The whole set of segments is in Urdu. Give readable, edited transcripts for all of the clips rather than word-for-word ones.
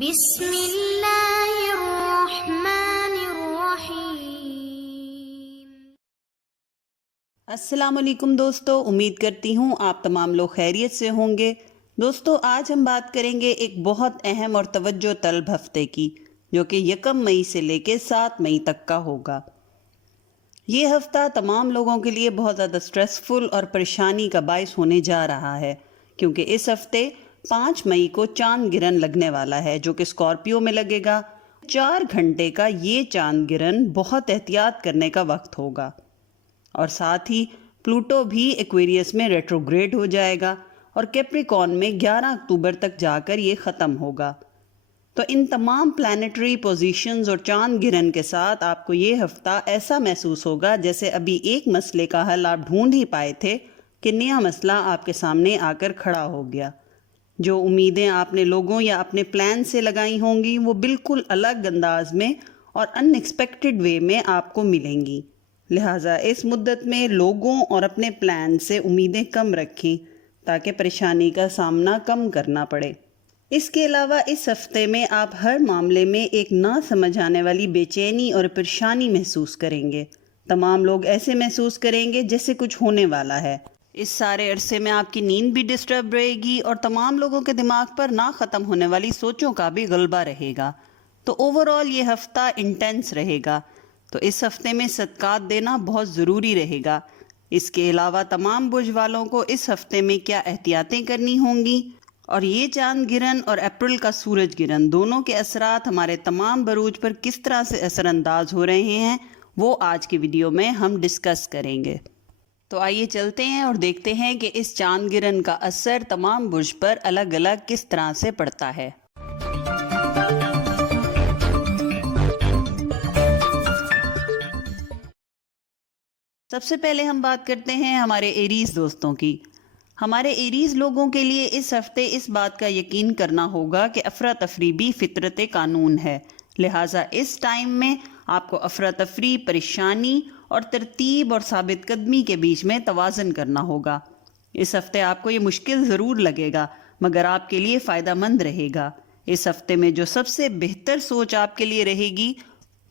بسم اللہ الرحمن الرحیم۔ السلام علیکم دوستو، امید کرتی ہوں آپ تمام لوگ خیریت سے ہوں گے۔ دوستو، آج ہم بات کریں گے ایک بہت اہم اور توجہ طلب ہفتے کی، جو کہ 1 مئی سے لے کے 7 مئی تک کا ہوگا۔ یہ ہفتہ تمام لوگوں کے لیے بہت زیادہ سٹریسفل اور پریشانی کا باعث ہونے جا رہا ہے، کیونکہ اس ہفتے 5 مئی کو چاند گرہن لگنے والا ہے، جو کہ اسکارپیو میں لگے گا۔ 4 گھنٹے کا یہ چاند گرہن بہت احتیاط کرنے کا وقت ہوگا، اور ساتھ ہی پلوٹو بھی ایکویریس میں ریٹروگریڈ ہو جائے گا اور کیپریکارن میں 11 اکتوبر تک جا کر یہ ختم ہوگا۔ تو ان تمام پلانیٹری پوزیشنز اور چاند گرہن کے ساتھ آپ کو یہ ہفتہ ایسا محسوس ہوگا جیسے ابھی ایک مسئلے کا حل آپ ڈھونڈ ہی پائے تھے کہ نیا مسئلہ آپ کے سامنے آ کر کھڑا ہو گیا۔ جو امیدیں آپ نے لوگوں یا اپنے پلان سے لگائی ہوں گی وہ بالکل الگ انداز میں اور ان ایکسپیکٹڈ وے میں آپ کو ملیں گی۔ لہٰذا اس مدت میں لوگوں اور اپنے پلان سے امیدیں کم رکھیں تاکہ پریشانی کا سامنا کم کرنا پڑے۔ اس کے علاوہ اس ہفتے میں آپ ہر معاملے میں ایک نہ سمجھ آنے والی بے چینی اور پریشانی محسوس کریں گے۔ تمام لوگ ایسے محسوس کریں گے جیسے کچھ ہونے والا ہے۔ اس سارے عرصے میں آپ کی نیند بھی ڈسٹرب رہے گی اور تمام لوگوں کے دماغ پر نہ ختم ہونے والی سوچوں کا بھی غلبہ رہے گا۔ تو اوورآل یہ ہفتہ انٹینس رہے گا، تو اس ہفتے میں صدقات دینا بہت ضروری رہے گا۔ اس کے علاوہ تمام برج والوں کو اس ہفتے میں کیا احتیاطیں کرنی ہوں گی، اور یہ چاند گرہن اور اپریل کا سورج گرہن دونوں کے اثرات ہمارے تمام بروج پر کس طرح سے اثر انداز ہو رہے ہیں، وہ آج کی ویڈیو میں ہم ڈسکس کریں گے۔ تو آئیے چلتے ہیں اور دیکھتے ہیں کہ اس چاند گرہن کا اثر تمام برج پر الگ الگ کس طرح سے پڑتا ہے۔ سب سے پہلے ہم بات کرتے ہیں ہمارے ایریز دوستوں کی۔ ہمارے ایریز لوگوں کے لیے اس ہفتے اس بات کا یقین کرنا ہوگا کہ افراتفری بھی فطرت قانون ہے، لہٰذا اس ٹائم میں آپ کو افراتفری، پریشانی اور ترتیب اور ثابت قدمی کے بیچ میں توازن کرنا ہوگا۔ اس ہفتے آپ کو یہ مشکل ضرور لگے گا، مگر آپ کے لیے فائدہ مند رہے گا۔ اس ہفتے میں جو سب سے بہتر سوچ آپ کے لیے رہے گی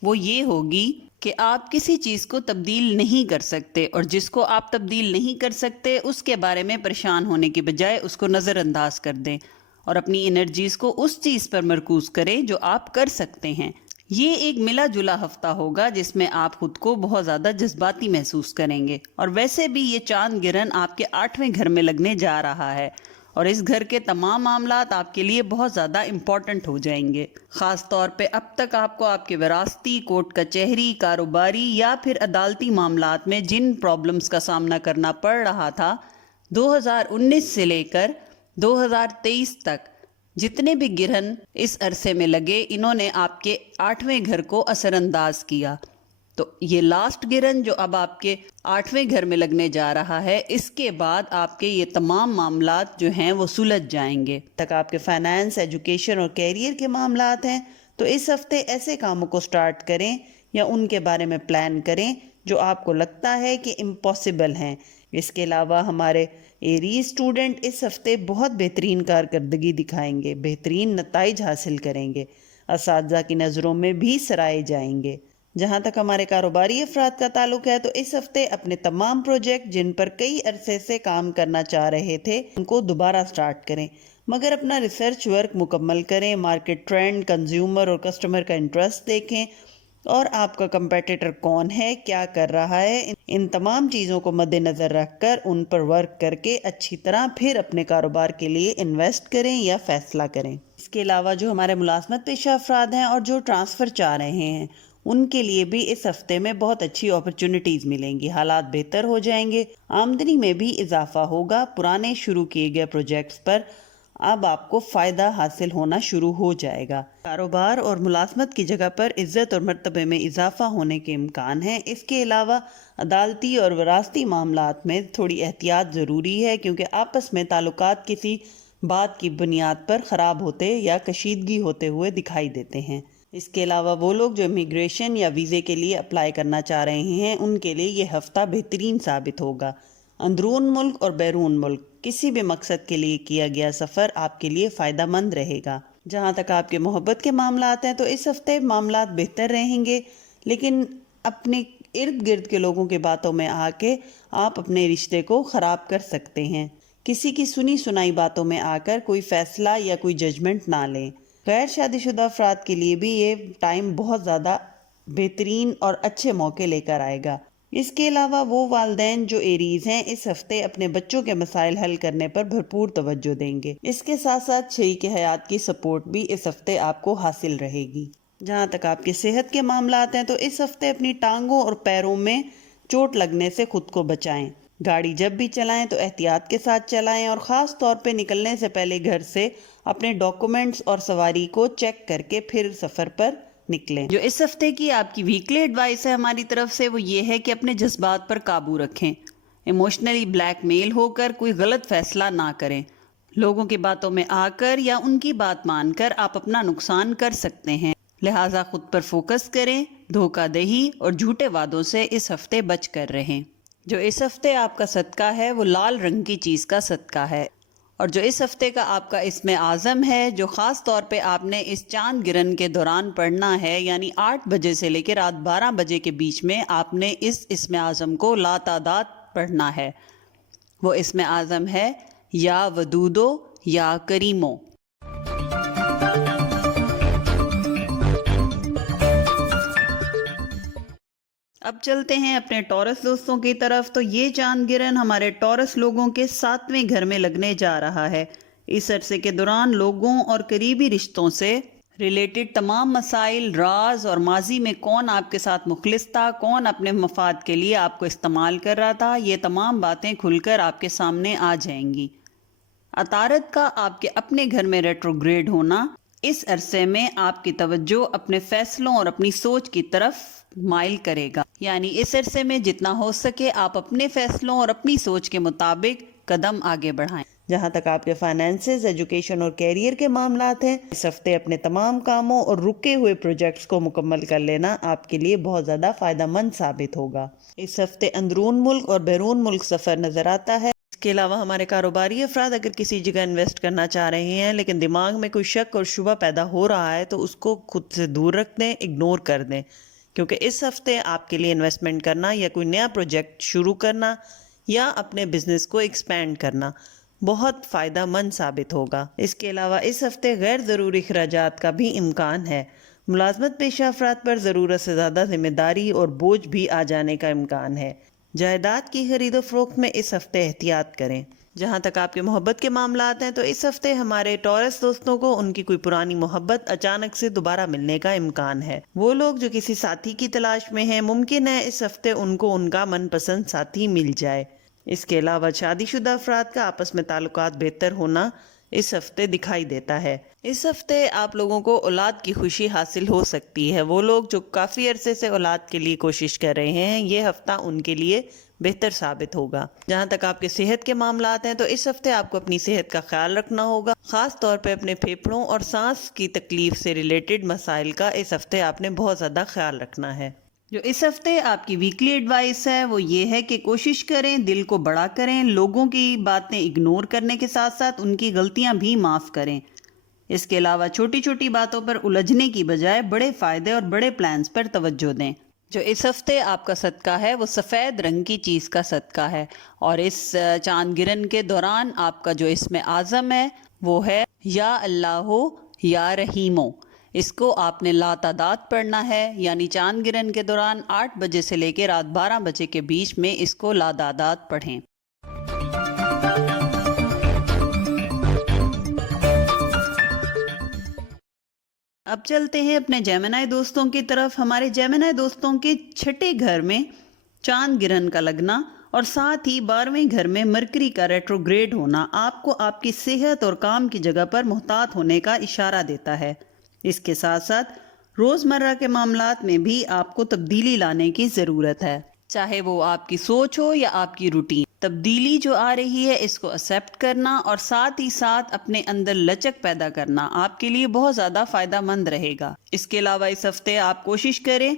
وہ یہ ہوگی کہ آپ کسی چیز کو تبدیل نہیں کر سکتے، اور جس کو آپ تبدیل نہیں کر سکتے اس کے بارے میں پریشان ہونے کی بجائے اس کو نظر انداز کر دیں اور اپنی انرجیز کو اس چیز پر مرکوز کریں جو آپ کر سکتے ہیں۔ یہ ایک ملا جلا ہفتہ ہوگا جس میں آپ خود کو بہت زیادہ جذباتی محسوس کریں گے، اور ویسے بھی یہ چاند گرہن آپ کے 8ویں گھر میں لگنے جا رہا ہے، اور اس گھر کے تمام معاملات آپ کے لیے بہت زیادہ امپورٹنٹ ہو جائیں گے۔ خاص طور پہ اب تک آپ کو آپ کے وراثتی، کورٹ کچہری، کاروباری یا پھر عدالتی معاملات میں جن پرابلمز کا سامنا کرنا پڑ رہا تھا، 2019 سے لے کر 2023 تک جتنے بھی گرہن اس عرصے میں لگے، انہوں نے آپ کے 8ویں گھر کو اثر انداز کیا۔ تو یہ لاسٹ گرہن جو اب آپ کے 8ویں گھر میں لگنے جا رہا ہے، اس کے بعد آپ کے یہ تمام معاملات جو ہیں وہ سلجھ جائیں گے۔ تک آپ کے فائنانس، ایجوکیشن اور کیریئر کے معاملات ہیں، تو اس ہفتے ایسے کاموں کو سٹارٹ کریں یا ان کے بارے میں پلان کریں جو آپ کو لگتا ہے کہ امپاسبل ہیں۔ اس کے علاوہ ہمارے ایریز اسٹوڈنٹ اس ہفتے بہت بہترین کارکردگی دکھائیں گے، بہترین نتائج حاصل کریں گے، اساتذہ کی نظروں میں بھی سرائے جائیں گے۔ جہاں تک ہمارے کاروباری افراد کا تعلق ہے تو اس ہفتے اپنے تمام پروجیکٹ جن پر کئی عرصے سے کام کرنا چاہ رہے تھے ان کو دوبارہ سٹارٹ کریں، مگر اپنا ریسرچ ورک مکمل کریں، مارکیٹ ٹرینڈ، کنزیومر اور کسٹمر کا انٹرسٹ دیکھیں، اور آپ کا کمپیٹیٹر کون ہے، کیا کر رہا ہے، ان تمام چیزوں کو مد نظر رکھ کر ان پر ورک کر کے اچھی طرح پھر اپنے کاروبار کے لیے انویسٹ کریں یا فیصلہ کریں۔ اس کے علاوہ جو ہمارے ملازمت پیشہ افراد ہیں اور جو ٹرانسفر چاہ رہے ہیں، ان کے لیے بھی اس ہفتے میں بہت اچھی اپرچونٹیز ملیں گی، حالات بہتر ہو جائیں گے، آمدنی میں بھی اضافہ ہوگا، پرانے شروع کیے گئے پروجیکٹس پر اب آپ کو فائدہ حاصل ہونا شروع ہو جائے گا۔ کاروبار اور ملازمت کی جگہ پر عزت اور مرتبے میں اضافہ ہونے کے امکان ہیں۔ اس کے علاوہ عدالتی اور وراثتی معاملات میں تھوڑی احتیاط ضروری ہے، کیونکہ آپس میں تعلقات کسی بات کی بنیاد پر خراب ہوتے یا کشیدگی ہوتے ہوئے دکھائی دیتے ہیں۔ اس کے علاوہ وہ لوگ جو امیگریشن یا ویزے کے لیے اپلائی کرنا چاہ رہے ہیں ان کے لیے یہ ہفتہ بہترین ثابت ہوگا۔ اندرون ملک اور بیرون ملک کسی بھی مقصد کے لیے کیا گیا سفر آپ کے لیے فائدہ مند رہے گا۔ جہاں تک آپ کے محبت کے معاملات ہیں تو اس ہفتے معاملات بہتر رہیں گے، لیکن اپنے ارد گرد کے لوگوں کی باتوں میں آ کے آپ اپنے رشتے کو خراب کر سکتے ہیں۔ کسی کی سنی سنائی باتوں میں آ کر کوئی فیصلہ یا کوئی ججمنٹ نہ لیں۔ غیر شادی شدہ افراد کے لیے بھی یہ ٹائم بہت زیادہ بہترین اور اچھے موقع لے کر آئے گا۔ اس کے علاوہ وہ والدین جو ایریز ہیں اس ہفتے اپنے بچوں کے مسائل حل کرنے پر بھرپور توجہ دیں گے۔ اس کے ساتھ ساتھ شریک حیات کی سپورٹ بھی اس ہفتے آپ کو حاصل رہے گی۔ جہاں تک آپ کی صحت کے معاملات ہیں تو اس ہفتے اپنی ٹانگوں اور پیروں میں چوٹ لگنے سے خود کو بچائیں۔ گاڑی جب بھی چلائیں تو احتیاط کے ساتھ چلائیں، اور خاص طور پہ نکلنے سے پہلے گھر سے اپنے ڈاکومنٹس اور سواری کو چیک کر کے پھر سفر پر نکلیں۔ جو اس ہفتے کی آپ کی ویکلی ایڈوائس ہے ہماری طرف سے وہ یہ ہے کہ اپنے جذبات پر قابو رکھیں، ایموشنلی بلیک میل ہو کر کوئی غلط فیصلہ نہ کریں۔ لوگوں کی باتوں میں آ کر یا ان کی بات مان کر آپ اپنا نقصان کر سکتے ہیں، لہٰذا خود پر فوکس کریں، دھوکہ دہی اور جھوٹے وعدوں سے اس ہفتے بچ کر رہیں۔ جو اس ہفتے آپ کا صدقہ ہے وہ لال رنگ کی چیز کا صدقہ ہے، اور جو اس ہفتے کا آپ کا اسم اعظم ہے جو خاص طور پہ آپ نے اس چاند گرہن کے دوران پڑھنا ہے، یعنی 8 بجے سے لے کے رات 12 بجے کے بیچ میں آپ نے اس اسم اعظم کو لاتعداد پڑھنا ہے۔ وہ اسم اعظم ہے یا ودودو یا کریمو۔ اب چلتے ہیں اپنے ٹورس دوستوں کی طرف۔ تو یہ چاند گرہن ہمارے ٹورس لوگوں کے 7ویں گھر میں لگنے جا رہا ہے۔ اس عرصے کے دوران لوگوں اور قریبی رشتوں سے ریلیٹڈ تمام مسائل، راز اور ماضی میں کون آپ کے ساتھ مخلص تھا، کون اپنے مفاد کے لیے آپ کو استعمال کر رہا تھا، یہ تمام باتیں کھل کر آپ کے سامنے آ جائیں گی۔ عطارد کا آپ کے اپنے گھر میں ریٹروگریڈ ہونا اس عرصے میں آپ کی توجہ اپنے فیصلوں اور اپنی سوچ کی طرف مائل کرے گا، یعنی اس عرصے میں جتنا ہو سکے آپ اپنے فیصلوں اور اپنی سوچ کے مطابق قدم آگے بڑھائیں۔ جہاں تک آپ کے فائنینسز، ایجوکیشن اور کیریئر کے معاملات ہیں، اس ہفتے اپنے تمام کاموں اور رکے ہوئے پروجیکٹس کو مکمل کر لینا آپ کے لیے بہت زیادہ فائدہ مند ثابت ہوگا۔ اس ہفتے اندرون ملک اور بیرون ملک سفر نظر آتا ہے۔ اس کے علاوہ ہمارے کاروباری افراد اگر کسی جگہ انویسٹ کرنا چاہ رہے ہیں لیکن دماغ میں کوئی شک اور شبہ پیدا ہو رہا ہے تو اس کو خود سے دور رکھ دیں، اگنور کر دیں، کیونکہ اس ہفتے آپ کے لیے انویسٹمنٹ کرنا یا کوئی نیا پروجیکٹ شروع کرنا یا اپنے بزنس کو ایکسپینڈ کرنا بہت فائدہ مند ثابت ہوگا۔ اس کے علاوہ اس ہفتے غیر ضروری اخراجات کا بھی امکان ہے۔ ملازمت پیشہ افراد پر ضرورت سے زیادہ ذمہ داری اور بوجھ بھی آ جانے کا امکان ہے۔ جائیداد کی خرید و فروخت میں اس ہفتے احتیاط کریں۔ جہاں تک آپ کے محبت کے معاملات ہیں تو اس ہفتے ہمارے ٹورس دوستوں کو ان کی کوئی پرانی محبت اچانک سے دوبارہ ملنے کا امکان ہے۔ وہ لوگ جو کسی ساتھی کی تلاش میں ہیں، ممکن ہے اس ہفتے ان کو ان کا من پسند ساتھی مل جائے۔ اس کے علاوہ شادی شدہ افراد کا آپس میں تعلقات بہتر ہونا اس ہفتے دکھائی دیتا ہے۔ اس ہفتے آپ لوگوں کو اولاد کی خوشی حاصل ہو سکتی ہے۔ وہ لوگ جو کافی عرصے سے اولاد کے لیے کوشش کر رہے ہیں، یہ ہفتہ ان کے لیے بہتر ثابت ہوگا۔ جہاں تک آپ کے صحت کے معاملات ہیں تو اس ہفتے آپ کو اپنی صحت کا خیال رکھنا ہوگا، خاص طور پہ اپنے پھیپھڑوں اور سانس کی تکلیف سے ریلیٹڈ مسائل کا اس ہفتے آپ نے بہت زیادہ خیال رکھنا ہے۔ جو اس ہفتے آپ کی ویکلی ایڈوائس ہے وہ یہ ہے کہ کوشش کریں دل کو بڑا کریں، لوگوں کی باتیں اگنور کرنے کے ساتھ ساتھ ان کی غلطیاں بھی معاف کریں۔ اس کے علاوہ چھوٹی چھوٹی باتوں پر الجھنے کی بجائے بڑے فائدے اور بڑے پلانز پر توجہ دیں۔ جو اس ہفتے آپ کا صدقہ ہے وہ سفید رنگ کی چیز کا صدقہ ہے، اور اس چاند گرہن کے دوران آپ کا جو اسم اعظم ہے وہ ہے یا اللہ یا رحیمو۔ اس کو آپ نے لاتعداد پڑھنا ہے، یعنی چاند گرہن کے دوران 8 بجے سے لے کے رات 12 بجے کے بیچ میں اس کو لاتعداد پڑھیں۔ اب چلتے ہیں اپنے جیمنائی دوستوں کی طرف۔ ہمارے جیمنائی دوستوں کے 6 گھر میں چاند گرہن کا لگنا اور ساتھ ہی 12ویں گھر میں مرکری کا ریٹروگریڈ ہونا آپ کو آپ کی صحت اور کام کی جگہ پر محتاط ہونے کا اشارہ دیتا ہے۔ اس کے ساتھ ساتھ روزمرہ کے معاملات میں بھی آپ کو تبدیلی لانے کی ضرورت ہے، چاہے وہ آپ کی سوچ ہو یا آپ کی روٹین۔ تبدیلی جو آ رہی ہے اس کو ایکسپٹ کرنا اور ساتھ ہی ساتھ اپنے اندر لچک پیدا کرنا آپ کے لیے بہت زیادہ فائدہ مند رہے گا۔ اس کے علاوہ اس ہفتے آپ کوشش کریں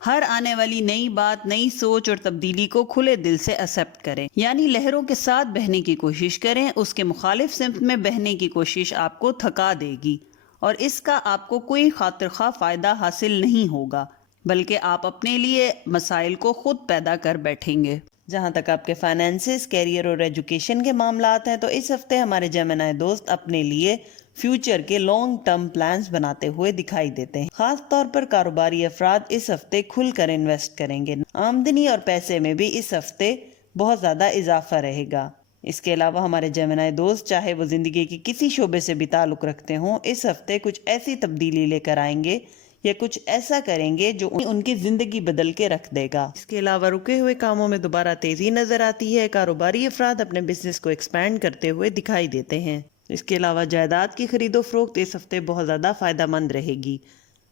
ہر آنے والی نئی بات، نئی سوچ اور تبدیلی کو کھلے دل سے ایکسپٹ کریں، یعنی لہروں کے ساتھ بہنے کی کوشش کریں، اس کے مخالف سمت میں بہنے کی کوشش آپ کو تھکا دے گی اور اس کا آپ کو کوئی خاطر خواہ فائدہ حاصل نہیں ہوگا، بلکہ آپ اپنے لیے مسائل کو خود پیدا کر بیٹھیں گے۔ جہاں تک آپ کے فائنینسز، کیریئر اور ایجوکیشن کے معاملات ہیں تو اس ہفتے ہمارے جیمنائی دوست اپنے لیے فیوچر کے لانگ ٹرم پلانز بناتے ہوئے دکھائی دیتے ہیں۔ خاص طور پر کاروباری افراد اس ہفتے کھل کر انویسٹ کریں گے۔ آمدنی اور پیسے میں بھی اس ہفتے بہت زیادہ اضافہ رہے گا۔ اس کے علاوہ ہمارے جیمنائی دوست چاہے وہ زندگی کے کسی شعبے سے بھی تعلق رکھتے ہوں، اس ہفتے کچھ ایسی تبدیلی لے کر آئیں گے یا کچھ ایسا کریں گے جو ان کی زندگی بدل کے رکھ دے گا۔ اس کے علاوہ رکے ہوئے کاموں میں دوبارہ تیزی نظر آتی ہے۔ کاروباری افراد اپنے بزنس کو ایکسپینڈ کرتے ہوئے دکھائی دیتے ہیں۔ اس کے علاوہ جائیداد کی خرید و فروخت اس ہفتے بہت زیادہ فائدہ مند رہے گی۔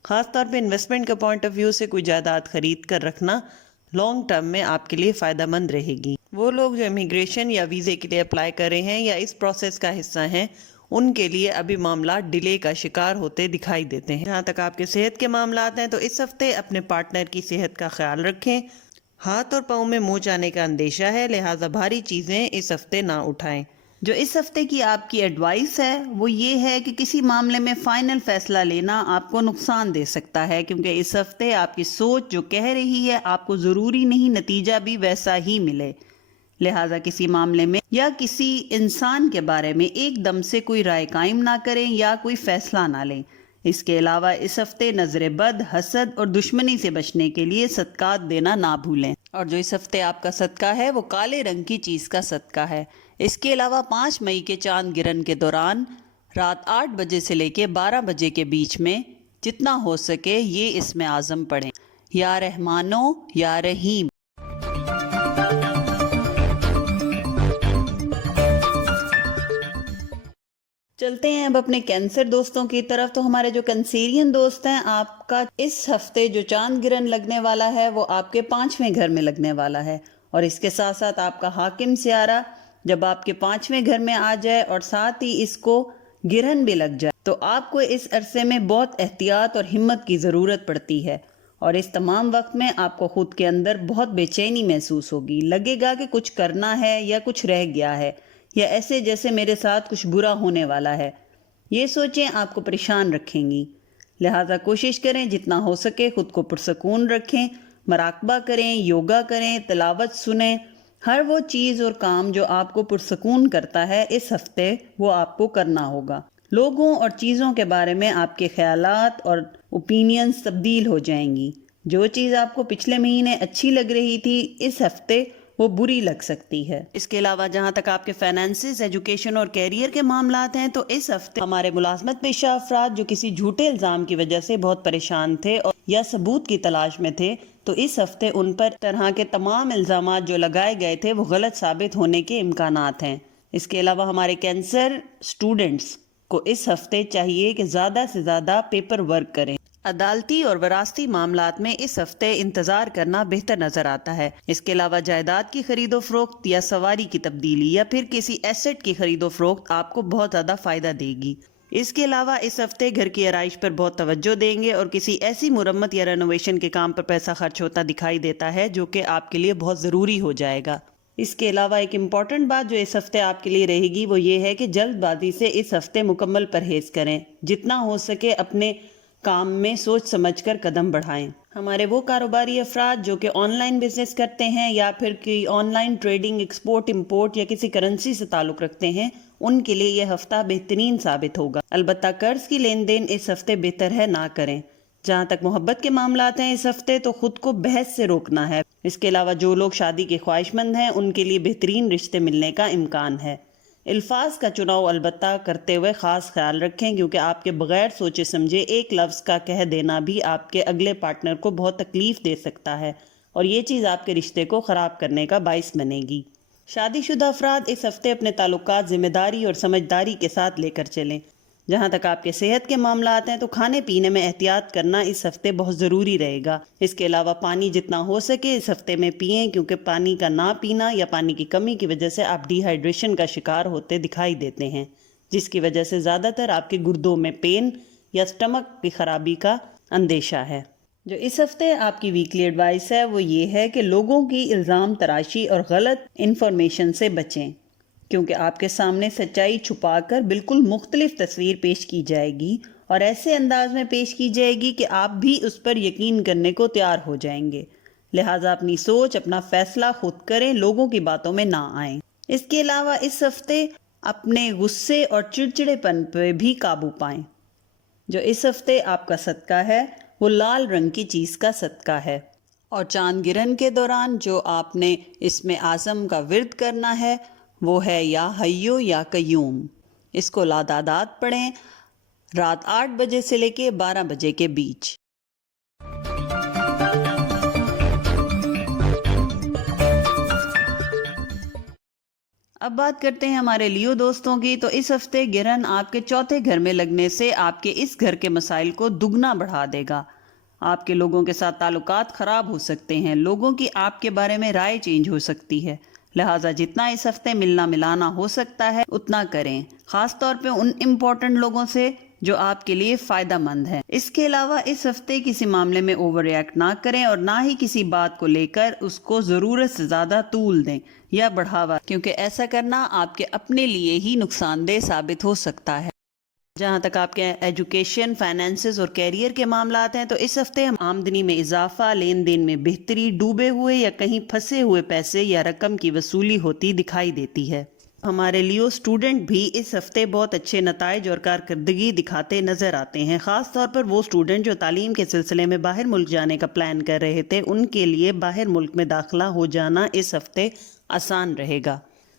خاص طور پہ انویسٹمنٹ کا پوائنٹ آف ویو سے کوئی جائیداد خرید کر رکھنا لانگ ٹرم میں آپ کے لیے فائدہ مند رہے گی۔ وہ لوگ جو امیگریشن یا ویزے کے لیے اپلائی کر رہے ہیں یا اس پروسیس کا حصہ ہیں، ان کے لیے ابھی معاملات ڈیلے کا شکار ہوتے دکھائی دیتے ہیں۔ جہاں تک آپ کے صحت کے معاملات ہیں تو اس ہفتے اپنے پارٹنر کی صحت کا خیال رکھیں۔ ہاتھ اور پاؤں میں موچ آنے کا اندیشہ ہے، لہٰذا بھاری چیزیں اس ہفتے نہ اٹھائیں۔ جو اس ہفتے کی آپ کی ایڈوائس ہے وہ یہ ہے کہ کسی معاملے میں فائنل فیصلہ لینا آپ کو نقصان دے سکتا ہے، کیونکہ اس ہفتے آپ کی سوچ جو کہہ رہی ہے آپ کو ضروری نہیں نتیجہ بھی ویسا ہی ملے، لہٰذا کسی معاملے میں یا کسی انسان کے بارے میں ایک دم سے کوئی رائے قائم نہ کریں یا کوئی فیصلہ نہ لیں۔ اس کے علاوہ اس ہفتے نظر بد، حسد اور دشمنی سے بچنے کے لیے صدقات دینا نہ بھولیں، اور جو اس ہفتے آپ کا صدقہ ہے وہ کالے رنگ کی چیز کا صدقہ ہے۔ اس کے علاوہ 5 مئی کے چاند گرہن کے دوران رات 8 بجے سے لے کے 12 بجے کے بیچ میں جتنا ہو سکے یہ اسم اعظم پڑھیں: یا رحمانو یا رحیم۔ چلتے ہیں اب اپنے کینسر دوستوں کی طرف۔ تو ہمارے جو کینسیرین دوست ہیں، آپ کا اس ہفتے جو چاند گرہن لگنے والا ہے وہ آپ کے 5ویں گھر میں لگنے والا ہے، اور اس کے ساتھ ساتھ آپ کا حاکم سیارہ جب آپ کے 5ویں گھر میں آ جائے اور ساتھ ہی اس کو گرہن بھی لگ جائے تو آپ کو اس عرصے میں بہت احتیاط اور ہمت کی ضرورت پڑتی ہے، اور اس تمام وقت میں آپ کو خود کے اندر بہت بے چینی محسوس ہوگی۔ لگے گا کہ کچھ کرنا ہے یا کچھ رہ گیا ہے، یا ایسے جیسے میرے ساتھ کچھ برا ہونے والا ہے۔ یہ سوچیں آپ کو پریشان رکھیں گی، لہٰذا کوشش کریں جتنا ہو سکے خود کو پرسکون رکھیں، مراقبہ کریں، یوگا کریں، تلاوت سنیں۔ ہر وہ چیز اور کام جو آپ کو پرسکون کرتا ہے اس ہفتے وہ آپ کو کرنا ہوگا۔ لوگوں اور چیزوں کے بارے میں آپ کے خیالات اور اوپینینز تبدیل ہو جائیں گی۔ جو چیز آپ کو پچھلے مہینے اچھی لگ رہی تھی اس ہفتے وہ بری لگ سکتی ہے۔ اس کے علاوہ جہاں تک آپ کے فائنینسز، ایجوکیشن اور کیریئر کے معاملات ہیں تو اس ہفتے ہمارے ملازمت پیشہ افراد جو کسی جھوٹے الزام کی وجہ سے بہت پریشان تھے اور یا ثبوت کی تلاش میں تھے، تو اس ہفتے ان پر طرح کے تمام الزامات جو لگائے گئے تھے وہ غلط ثابت ہونے کے امکانات ہیں۔ اس کے علاوہ ہمارے کینسر سٹوڈنٹس کو اس ہفتے چاہیے کہ زیادہ سے زیادہ پیپر ورک کریں۔ عدالتی اور وراثتی معاملات میں اس ہفتے انتظار کرنا بہتر نظر آتا ہے۔ اس کے علاوہ جائیداد کی خرید و فروخت یا سواری کی تبدیلی یا پھر کسی ایسٹ کی خرید و فروخت آپ کو بہت زیادہ فائدہ دے گی۔ اس کے علاوہ اس ہفتے گھر کی آرائش پر بہت توجہ دیں گے اور کسی ایسی مرمت یا رینوویشن کے کام پر پیسہ خرچ ہوتا دکھائی دیتا ہے جو کہ آپ کے لیے بہت ضروری ہو جائے گا۔ اس کے علاوہ ایک امپورٹنٹ بات جو اس ہفتے آپ کے لیے رہے گی وہ یہ ہے کہ جلد بازی سے اس ہفتے مکمل پرہیز کریں، جتنا ہو سکے اپنے کام میں سوچ سمجھ کر قدم بڑھائیں۔ ہمارے وہ کاروباری افراد جو کہ آن لائن بزنس کرتے ہیں یا پھر کوئی on line trading, export import یا کسی کرنسی سے تعلق رکھتے ہیں، ان کے لیے یہ ہفتہ بہترین ثابت ہوگا۔ البتہ قرض کی لین دین اس ہفتے بہتر ہے نہ کریں۔ جہاں تک محبت کے معاملات ہیں اس ہفتے تو خود کو بحث سے روکنا ہے۔ اس کے علاوہ جو لوگ شادی کے خواہش مند ہیں ان کے لیے بہترین رشتے ملنے کا امکان ہے۔ الفاظ کا چناؤ البتہ کرتے ہوئے خاص خیال رکھیں، کیونکہ آپ کے بغیر سوچے سمجھے ایک لفظ کا کہہ دینا بھی آپ کے اگلے پارٹنر کو بہت تکلیف دے سکتا ہے اور یہ چیز آپ کے رشتے کو خراب کرنے کا باعث بنے گی۔ شادی شدہ افراد اس ہفتے اپنے تعلقات ذمہ داری اور سمجھداری کے ساتھ لے کر چلیں۔ جہاں تک آپ کے صحت کے معاملات ہیں تو کھانے پینے میں احتیاط کرنا اس ہفتے بہت ضروری رہے گا۔ اس کے علاوہ پانی جتنا ہو سکے اس ہفتے میں پئیں، کیونکہ پانی کا نہ پینا یا پانی کی کمی کی وجہ سے آپ ڈی ہائیڈریشن کا شکار ہوتے دکھائی دیتے ہیں، جس کی وجہ سے زیادہ تر آپ کے گردوں میں پین یا سٹمک کی خرابی کا اندیشہ ہے۔ جو اس ہفتے آپ کی ویکلی ایڈوائس ہے وہ یہ ہے کہ لوگوں کی الزام تراشی اور غلط انفارمیشن سے بچیں، کیونکہ آپ کے سامنے سچائی چھپا کر بالکل مختلف تصویر پیش کی جائے گی اور ایسے انداز میں پیش کی جائے گی کہ آپ بھی اس پر یقین کرنے کو تیار ہو جائیں گے۔ لہٰذا اپنی سوچ، اپنا فیصلہ خود کریں، لوگوں کی باتوں میں نہ آئیں۔ اس کے علاوہ اس ہفتے اپنے غصے اور چڑچڑے پن پہ بھی قابو پائیں۔ جو اس ہفتے آپ کا صدقہ ہے وہ لال رنگ کی چیز کا صدقہ ہے۔ اور چاند گرہن کے دوران جو آپ نے اسم اعظم کا ورد کرنا ہے وہ ہے یا حیو یا قیوم۔ اس کو لاتعداد پڑھیں رات 8 بجے سے لے کے 12 بجے کے بیچ۔ اب بات کرتے ہیں ہمارے لیو دوستوں کی۔ تو اس ہفتے گرہن آپ کے چوتھے گھر میں لگنے سے آپ کے اس گھر کے مسائل کو دگنا بڑھا دے گا۔ آپ کے لوگوں کے ساتھ تعلقات خراب ہو سکتے ہیں، لوگوں کی آپ کے بارے میں رائے چینج ہو سکتی ہے، لہٰذا جتنا اس ہفتے ملنا ملانا ہو سکتا ہے اتنا کریں، خاص طور پہ ان امپورٹنٹ لوگوں سے جو آپ کے لیے فائدہ مند ہیں۔ اس کے علاوہ اس ہفتے کسی معاملے میں اوور ریئیکٹ نہ کریں اور نہ ہی کسی بات کو لے کر اس کو ضرورت سے زیادہ طول دیں یا بڑھاوا، کیونکہ ایسا کرنا آپ کے اپنے لیے ہی نقصان دہ ثابت ہو سکتا ہے۔ جہاں تک آپ کے ایجوکیشن، فائنینسز اور کیریئر کے معاملات ہیں تو اس ہفتے آمدنی میں اضافہ، لین دین میں بہتری، ڈوبے ہوئے یا کہیں پھنسے ہوئے پیسے یا رقم کی وصولی ہوتی دکھائی دیتی ہے۔ ہمارے لیو اسٹوڈنٹ بھی اس ہفتے بہت اچھے نتائج اور کارکردگی دکھاتے نظر آتے ہیں، خاص طور پر وہ اسٹوڈنٹ جو تعلیم کے سلسلے میں باہر ملک جانے کا پلان کر رہے تھے، ان کے لیے باہر ملک میں داخلہ ہو جانا اس ہفتے آسان رہے گا۔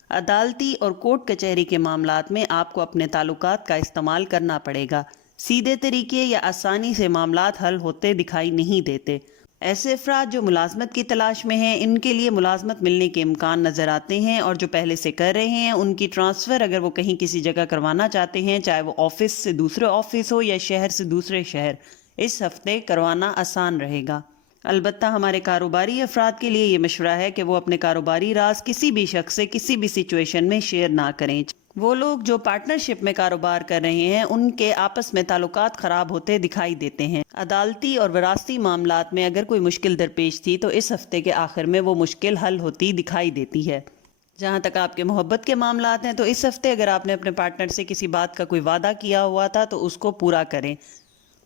عدالتی اور کورٹ کچہری کے معاملات میں آپ کو اپنے تعلقات کا استعمال کرنا پڑے گا۔ سیدھے طریقے یا آسانی سے معاملات حل ہوتے دکھائی نہیں دیتے۔ ایسے افراد جو ملازمت کی تلاش میں ہیں، ان کے لیے ملازمت ملنے کے امکان نظر آتے ہیں، اور جو پہلے سے کر رہے ہیں ان کی ٹرانسفر اگر وہ کہیں کسی جگہ کروانا چاہتے ہیں، چاہے وہ آفس سے دوسرے آفس ہو یا شہر سے دوسرے شہر، اس ہفتے کروانا آسان رہے گا۔ البتہ ہمارے کاروباری افراد کے لیے یہ مشورہ ہے کہ وہ اپنے کاروباری راز کسی بھی شخص سے کسی بھی سچویشن میں شیئر نہ کریں۔ وہ لوگ جو پارٹنرشپ میں کاروبار کر رہے ہیں ان کے آپس میں تعلقات خراب ہوتے دکھائی دیتے ہیں۔ عدالتی اور وراثتی معاملات میں اگر کوئی مشکل درپیش تھی تو اس ہفتے کے آخر میں وہ مشکل حل ہوتی دکھائی دیتی ہے۔ جہاں تک آپ کے محبت کے معاملات ہیں تو اس ہفتے اگر آپ نے اپنے پارٹنر سے کسی بات کا کوئی وعدہ کیا ہوا تھا تو اس کو پورا کریں،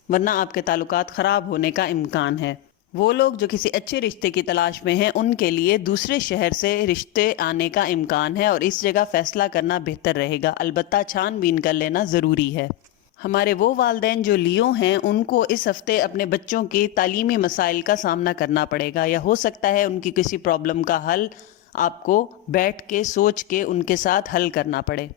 ورنہ آپ کے تعلقات خراب ہونے کا امکان ہے۔ وہ لوگ جو کسی اچھے رشتے کی تلاش میں ہیں ان کے لیے دوسرے شہر سے رشتے آنے کا امکان ہے، اور اس جگہ فیصلہ کرنا بہتر رہے گا، البتہ چھان بین کر لینا ضروری ہے۔ ہمارے وہ والدین جو لیو ہیں ان کو اس ہفتے اپنے بچوں کے تعلیمی مسائل کا سامنا کرنا پڑے گا، یا ہو سکتا ہے ان کی کسی پرابلم کا حل آپ کو بیٹھ کے سوچ کے ان کے ساتھ حل کرنا پڑے۔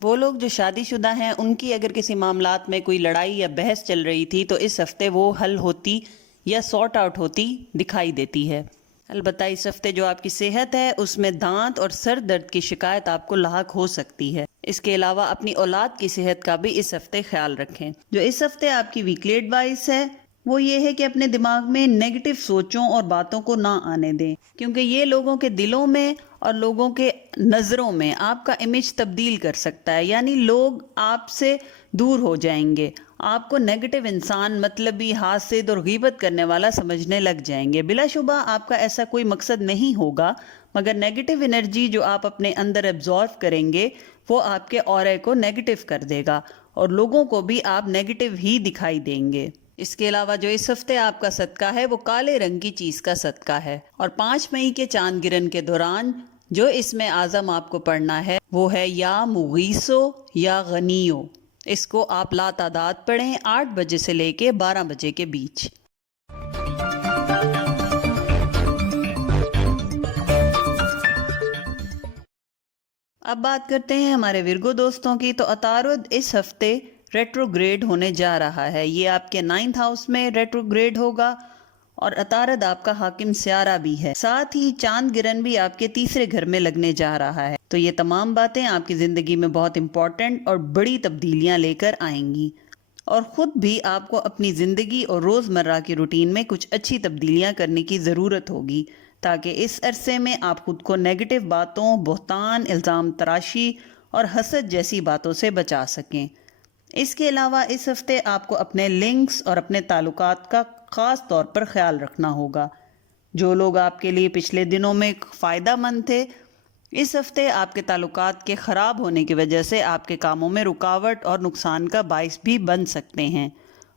وہ لوگ جو شادی شدہ ہیں ان کی اگر کسی معاملات میں کوئی لڑائی یا بحث چل رہی تھی تو اس ہفتے وہ حل ہوتی یا سارٹ آؤٹ ہوتی دکھائی دیتی ہے۔ البتہ اس ہفتے جو آپ کی صحت ہے اس میں دانت اور سر درد کی شکایت آپ کو لاحق ہو سکتی ہے۔ اس کے علاوہ اپنی اولاد کی صحت کا بھی اس ہفتے خیال رکھیں۔ جو اس ہفتے آپ کی ویکلی ایڈوائس ہے وہ یہ ہے کہ اپنے دماغ میں نیگیٹو سوچوں اور باتوں کو نہ آنے دیں، کیونکہ یہ لوگوں کے دلوں میں اور لوگوں کے نظروں میں آپ کا امیج تبدیل کر سکتا ہے، یعنی لوگ آپ سے دور ہو جائیں گے، آپ کو نیگیٹو انسان، مطلبی، حاسد اور غیبت کرنے والا سمجھنے لگ جائیں گے۔ بلا شبہ آپ کا ایسا کوئی مقصد نہیں ہوگا، مگر نیگیٹو انرجی جو آپ اپنے اندر ایبزارو کریں گے وہ آپ کے اورے کو نیگیٹو کر دے گا، اور لوگوں کو بھی آپ نیگیٹو ہی دکھائی دیں گے۔ اس کے علاوہ جو اس ہفتے آپ کا صدقہ ہے وہ کالے رنگ کی چیز کا صدقہ ہے، اور 5 مئی کے چاند گرہن کے دوران جو اسم اعظم آپ کو پڑھنا ہے وہ ہے یا مغیثو یا غنیو۔ اس کو آپ لاتعداد پڑھیں 8 بجے سے لے کے 12 بجے کے بیچ۔ اب بات کرتے ہیں ہمارے ورگو دوستوں کی۔ تو عطارد اس ہفتے ریٹروگریڈ ہونے جا رہا ہے، یہ آپ کے 9th ہاؤس میں ریٹروگریڈ ہوگا، اور عطارد آپ کا حاکم سیارہ بھی ہے، ساتھ ہی چاند گرہن بھی آپ کے 3رے گھر میں لگنے جا رہا ہے۔ تو یہ تمام باتیں آپ کی زندگی میں بہت امپورٹنٹ اور بڑی تبدیلیاں لے کر آئیں گی، اور خود بھی آپ کو اپنی زندگی اور روزمرہ کی روٹین میں کچھ اچھی تبدیلیاں کرنے کی ضرورت ہوگی، تاکہ اس عرصے میں آپ خود کو نیگیٹو باتوں، بہتان، الزام تراشی اور حسد جیسی باتوں سے بچا سکیں۔ اس کے علاوہ اس ہفتے آپ کو اپنے لنکس اور اپنے تعلقات کا خاص طور پر خیال رکھنا ہوگا۔ جو لوگ آپ کے لیے پچھلے دنوں میں فائدہ مند تھے اس ہفتے آپ کے تعلقات کے خراب ہونے کی وجہ سے آپ کے کاموں میں رکاوٹ اور نقصان کا باعث بھی بن سکتے ہیں،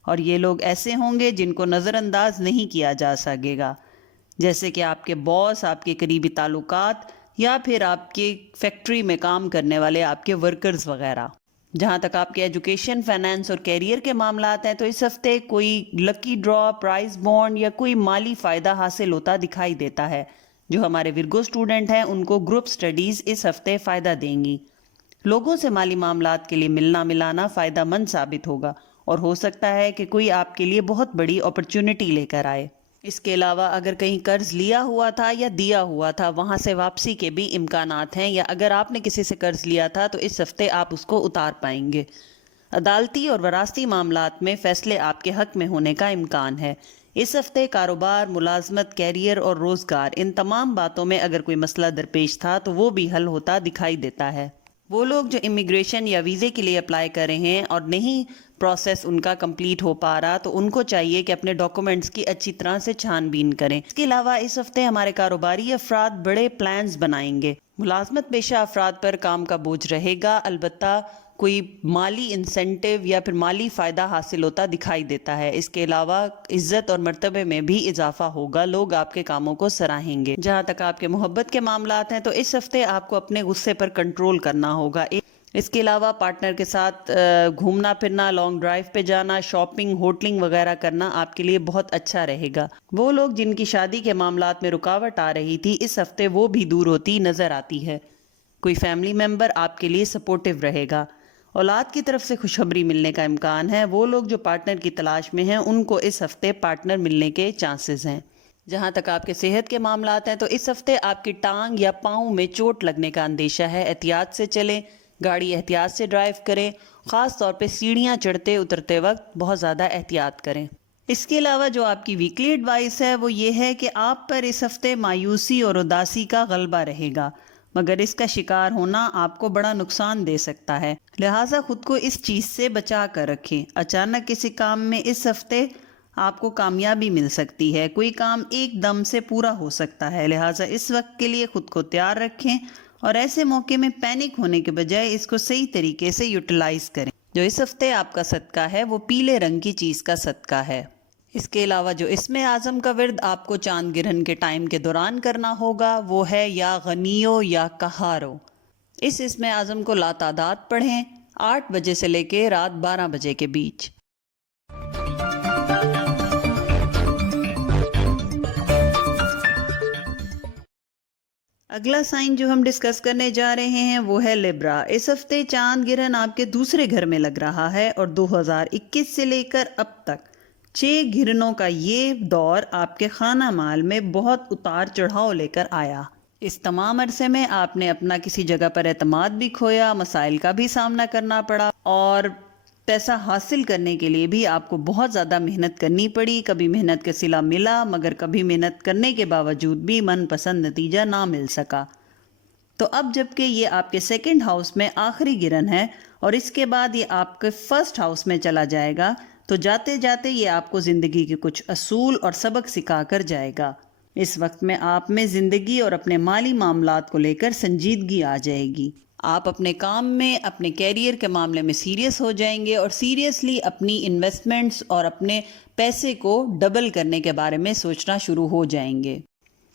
اور یہ لوگ ایسے ہوں گے جن کو نظر انداز نہیں کیا جا سکے گا، جیسے کہ آپ کے باس، آپ کے قریبی تعلقات، یا پھر آپ کی فیکٹری میں کام کرنے والے آپ کے ورکرز وغیرہ۔ جہاں تک آپ کے ایجوکیشن، فائنانس اور کیریئر کے معاملات ہیں تو اس ہفتے کوئی لکی ڈرا، پرائز بونڈ یا کوئی مالی فائدہ حاصل ہوتا دکھائی دیتا ہے۔ جو ہمارے ورگو اسٹوڈنٹ ہیں ان کو گروپ سٹڈیز اس ہفتے فائدہ دیں گی۔ لوگوں سے مالی معاملات کے لیے ملنا ملانا فائدہ مند ثابت ہوگا، اور ہو سکتا ہے کہ کوئی آپ کے لیے بہت بڑی اپرچونٹی لے کر آئے۔ اس کے علاوہ اگر کہیں قرض لیا ہوا تھا یا دیا ہوا تھا وہاں سے واپسی کے بھی امکانات ہیں، یا اگر آپ نے کسی سے قرض لیا تھا تو اس ہفتے آپ اس کو اتار پائیں گے۔ عدالتی اور وراثتی معاملات میں فیصلے آپ کے حق میں ہونے کا امکان ہے۔ اس ہفتے کاروبار، ملازمت، کیریئر اور روزگار، ان تمام باتوں میں اگر کوئی مسئلہ درپیش تھا تو وہ بھی حل ہوتا دکھائی دیتا ہے۔ وہ لوگ جو امیگریشن یا ویزے کے لیے اپلائی کر رہے ہیں اور نہیں پروسیس ان کا کمپلیٹ ہو پا رہا، تو ان کو چاہیے کہ اپنے ڈاکومنٹس کی اچھی طرح سے چھان بین کریں۔ اس کے علاوہ اس ہفتے ہمارے کاروباری افراد بڑے پلانز بنائیں گے۔ ملازمت پیشہ افراد پر کام کا بوجھ رہے گا، البتہ کوئی مالی انسینٹیو یا پھر مالی فائدہ حاصل ہوتا دکھائی دیتا ہے۔ اس کے علاوہ عزت اور مرتبے میں بھی اضافہ ہوگا، لوگ آپ کے کاموں کو سراہیں گے۔ جہاں تک آپ کے محبت کے معاملات ہیں تو اس ہفتے آپ کو اپنے غصے پر کنٹرول کرنا ہوگا۔ اس کے علاوہ پارٹنر کے ساتھ گھومنا پھرنا، لانگ ڈرائیو پہ جانا، شاپنگ، ہوٹلنگ وغیرہ کرنا آپ کے لیے بہت اچھا رہے گا۔ وہ لوگ جن کی شادی کے معاملات میں رکاوٹ آ رہی تھی اس ہفتے وہ بھی دور ہوتی نظر آتی ہے۔ کوئی فیملی ممبر آپ کے لیے سپورٹیو رہے گا۔ اولاد کی طرف سے خوشخبری ملنے کا امکان ہے۔ وہ لوگ جو پارٹنر کی تلاش میں ہیں ان کو اس ہفتے پارٹنر ملنے کے چانسز ہیں۔ جہاں تک آپ کے صحت کے معاملات ہیں تو اس ہفتے آپ کی ٹانگ یا پاؤں میں چوٹ لگنے کا اندیشہ ہے، احتیاط سے چلیں، گاڑی احتیاط سے ڈرائیو کریں، خاص طور پہ سیڑھیاں چڑھتے اترتے وقت بہت زیادہ احتیاط کریں۔ اس کے علاوہ جو آپ کی ویکلی ایڈوائس ہے وہ یہ ہے کہ آپ پر اس ہفتے مایوسی اور اداسی کا غلبہ رہے گا، مگر اس کا شکار ہونا آپ کو بڑا نقصان دے سکتا ہے، لہٰذا خود کو اس چیز سے بچا کر رکھیں۔ اچانک کسی کام میں اس ہفتے آپ کو کامیابی مل سکتی ہے، کوئی کام ایک دم سے پورا ہو سکتا ہے، لہٰذا اس وقت کے لیے خود کو تیار رکھیں اور ایسے موقع میں پینک ہونے کے بجائے اس کو صحیح طریقے سے یوٹیلائز کریں۔ جو اس ہفتے آپ کا صدقہ ہے وہ پیلے رنگ کی چیز کا صدقہ ہے۔ اس کے علاوہ جو اسم اعظم کا ورد آپ کو چاند گرہن کے ٹائم کے دوران کرنا ہوگا وہ ہے یا غنیو یا قہارو۔ اس اسم اعظم کو لاتعداد پڑھیں 8 بجے سے لے کے رات 12 بجے کے بیچ۔ اگلا سائن جو ہم ڈسکس کرنے جا رہے ہیں وہ ہے لیبرا۔ اس ہفتے چاند گرہن آپ کے دوسرے گھر میں لگ رہا ہے اور 2021 سے لے کر اب تک 6 گرہنوں کا یہ دور آپ کے خانہ مال میں بہت اتار چڑھاؤ لے کر آیا۔ اس تمام عرصے میں آپ نے اپنا کسی جگہ پر اعتماد بھی کھویا، مسائل کا بھی سامنا کرنا پڑا، اور پیسہ حاصل کرنے کے لیے بھی آپ کو بہت زیادہ محنت کرنی پڑی۔ کبھی محنت کا صلہ ملا مگر کبھی محنت کرنے کے باوجود بھی من پسند نتیجہ نہ مل سکا۔ تو اب جبکہ یہ آپ کے سیکنڈ ہاؤس میں آخری گرہن ہے اور اس کے بعد یہ آپ کے فرسٹ ہاؤس میں چلا جائے گا، تو جاتے جاتے یہ آپ کو زندگی کے کچھ اصول اور سبق سکھا کر جائے گا۔ اس وقت میں آپ میں زندگی اور اپنے مالی معاملات کو لے کر سنجیدگی آ جائے گی۔ آپ اپنے کام میں، اپنے کیریئر کے معاملے میں سیریس ہو جائیں گے اور سیریسلی اپنی انویسٹمنٹس اور اپنے پیسے کو ڈبل کرنے کے بارے میں سوچنا شروع ہو جائیں گے۔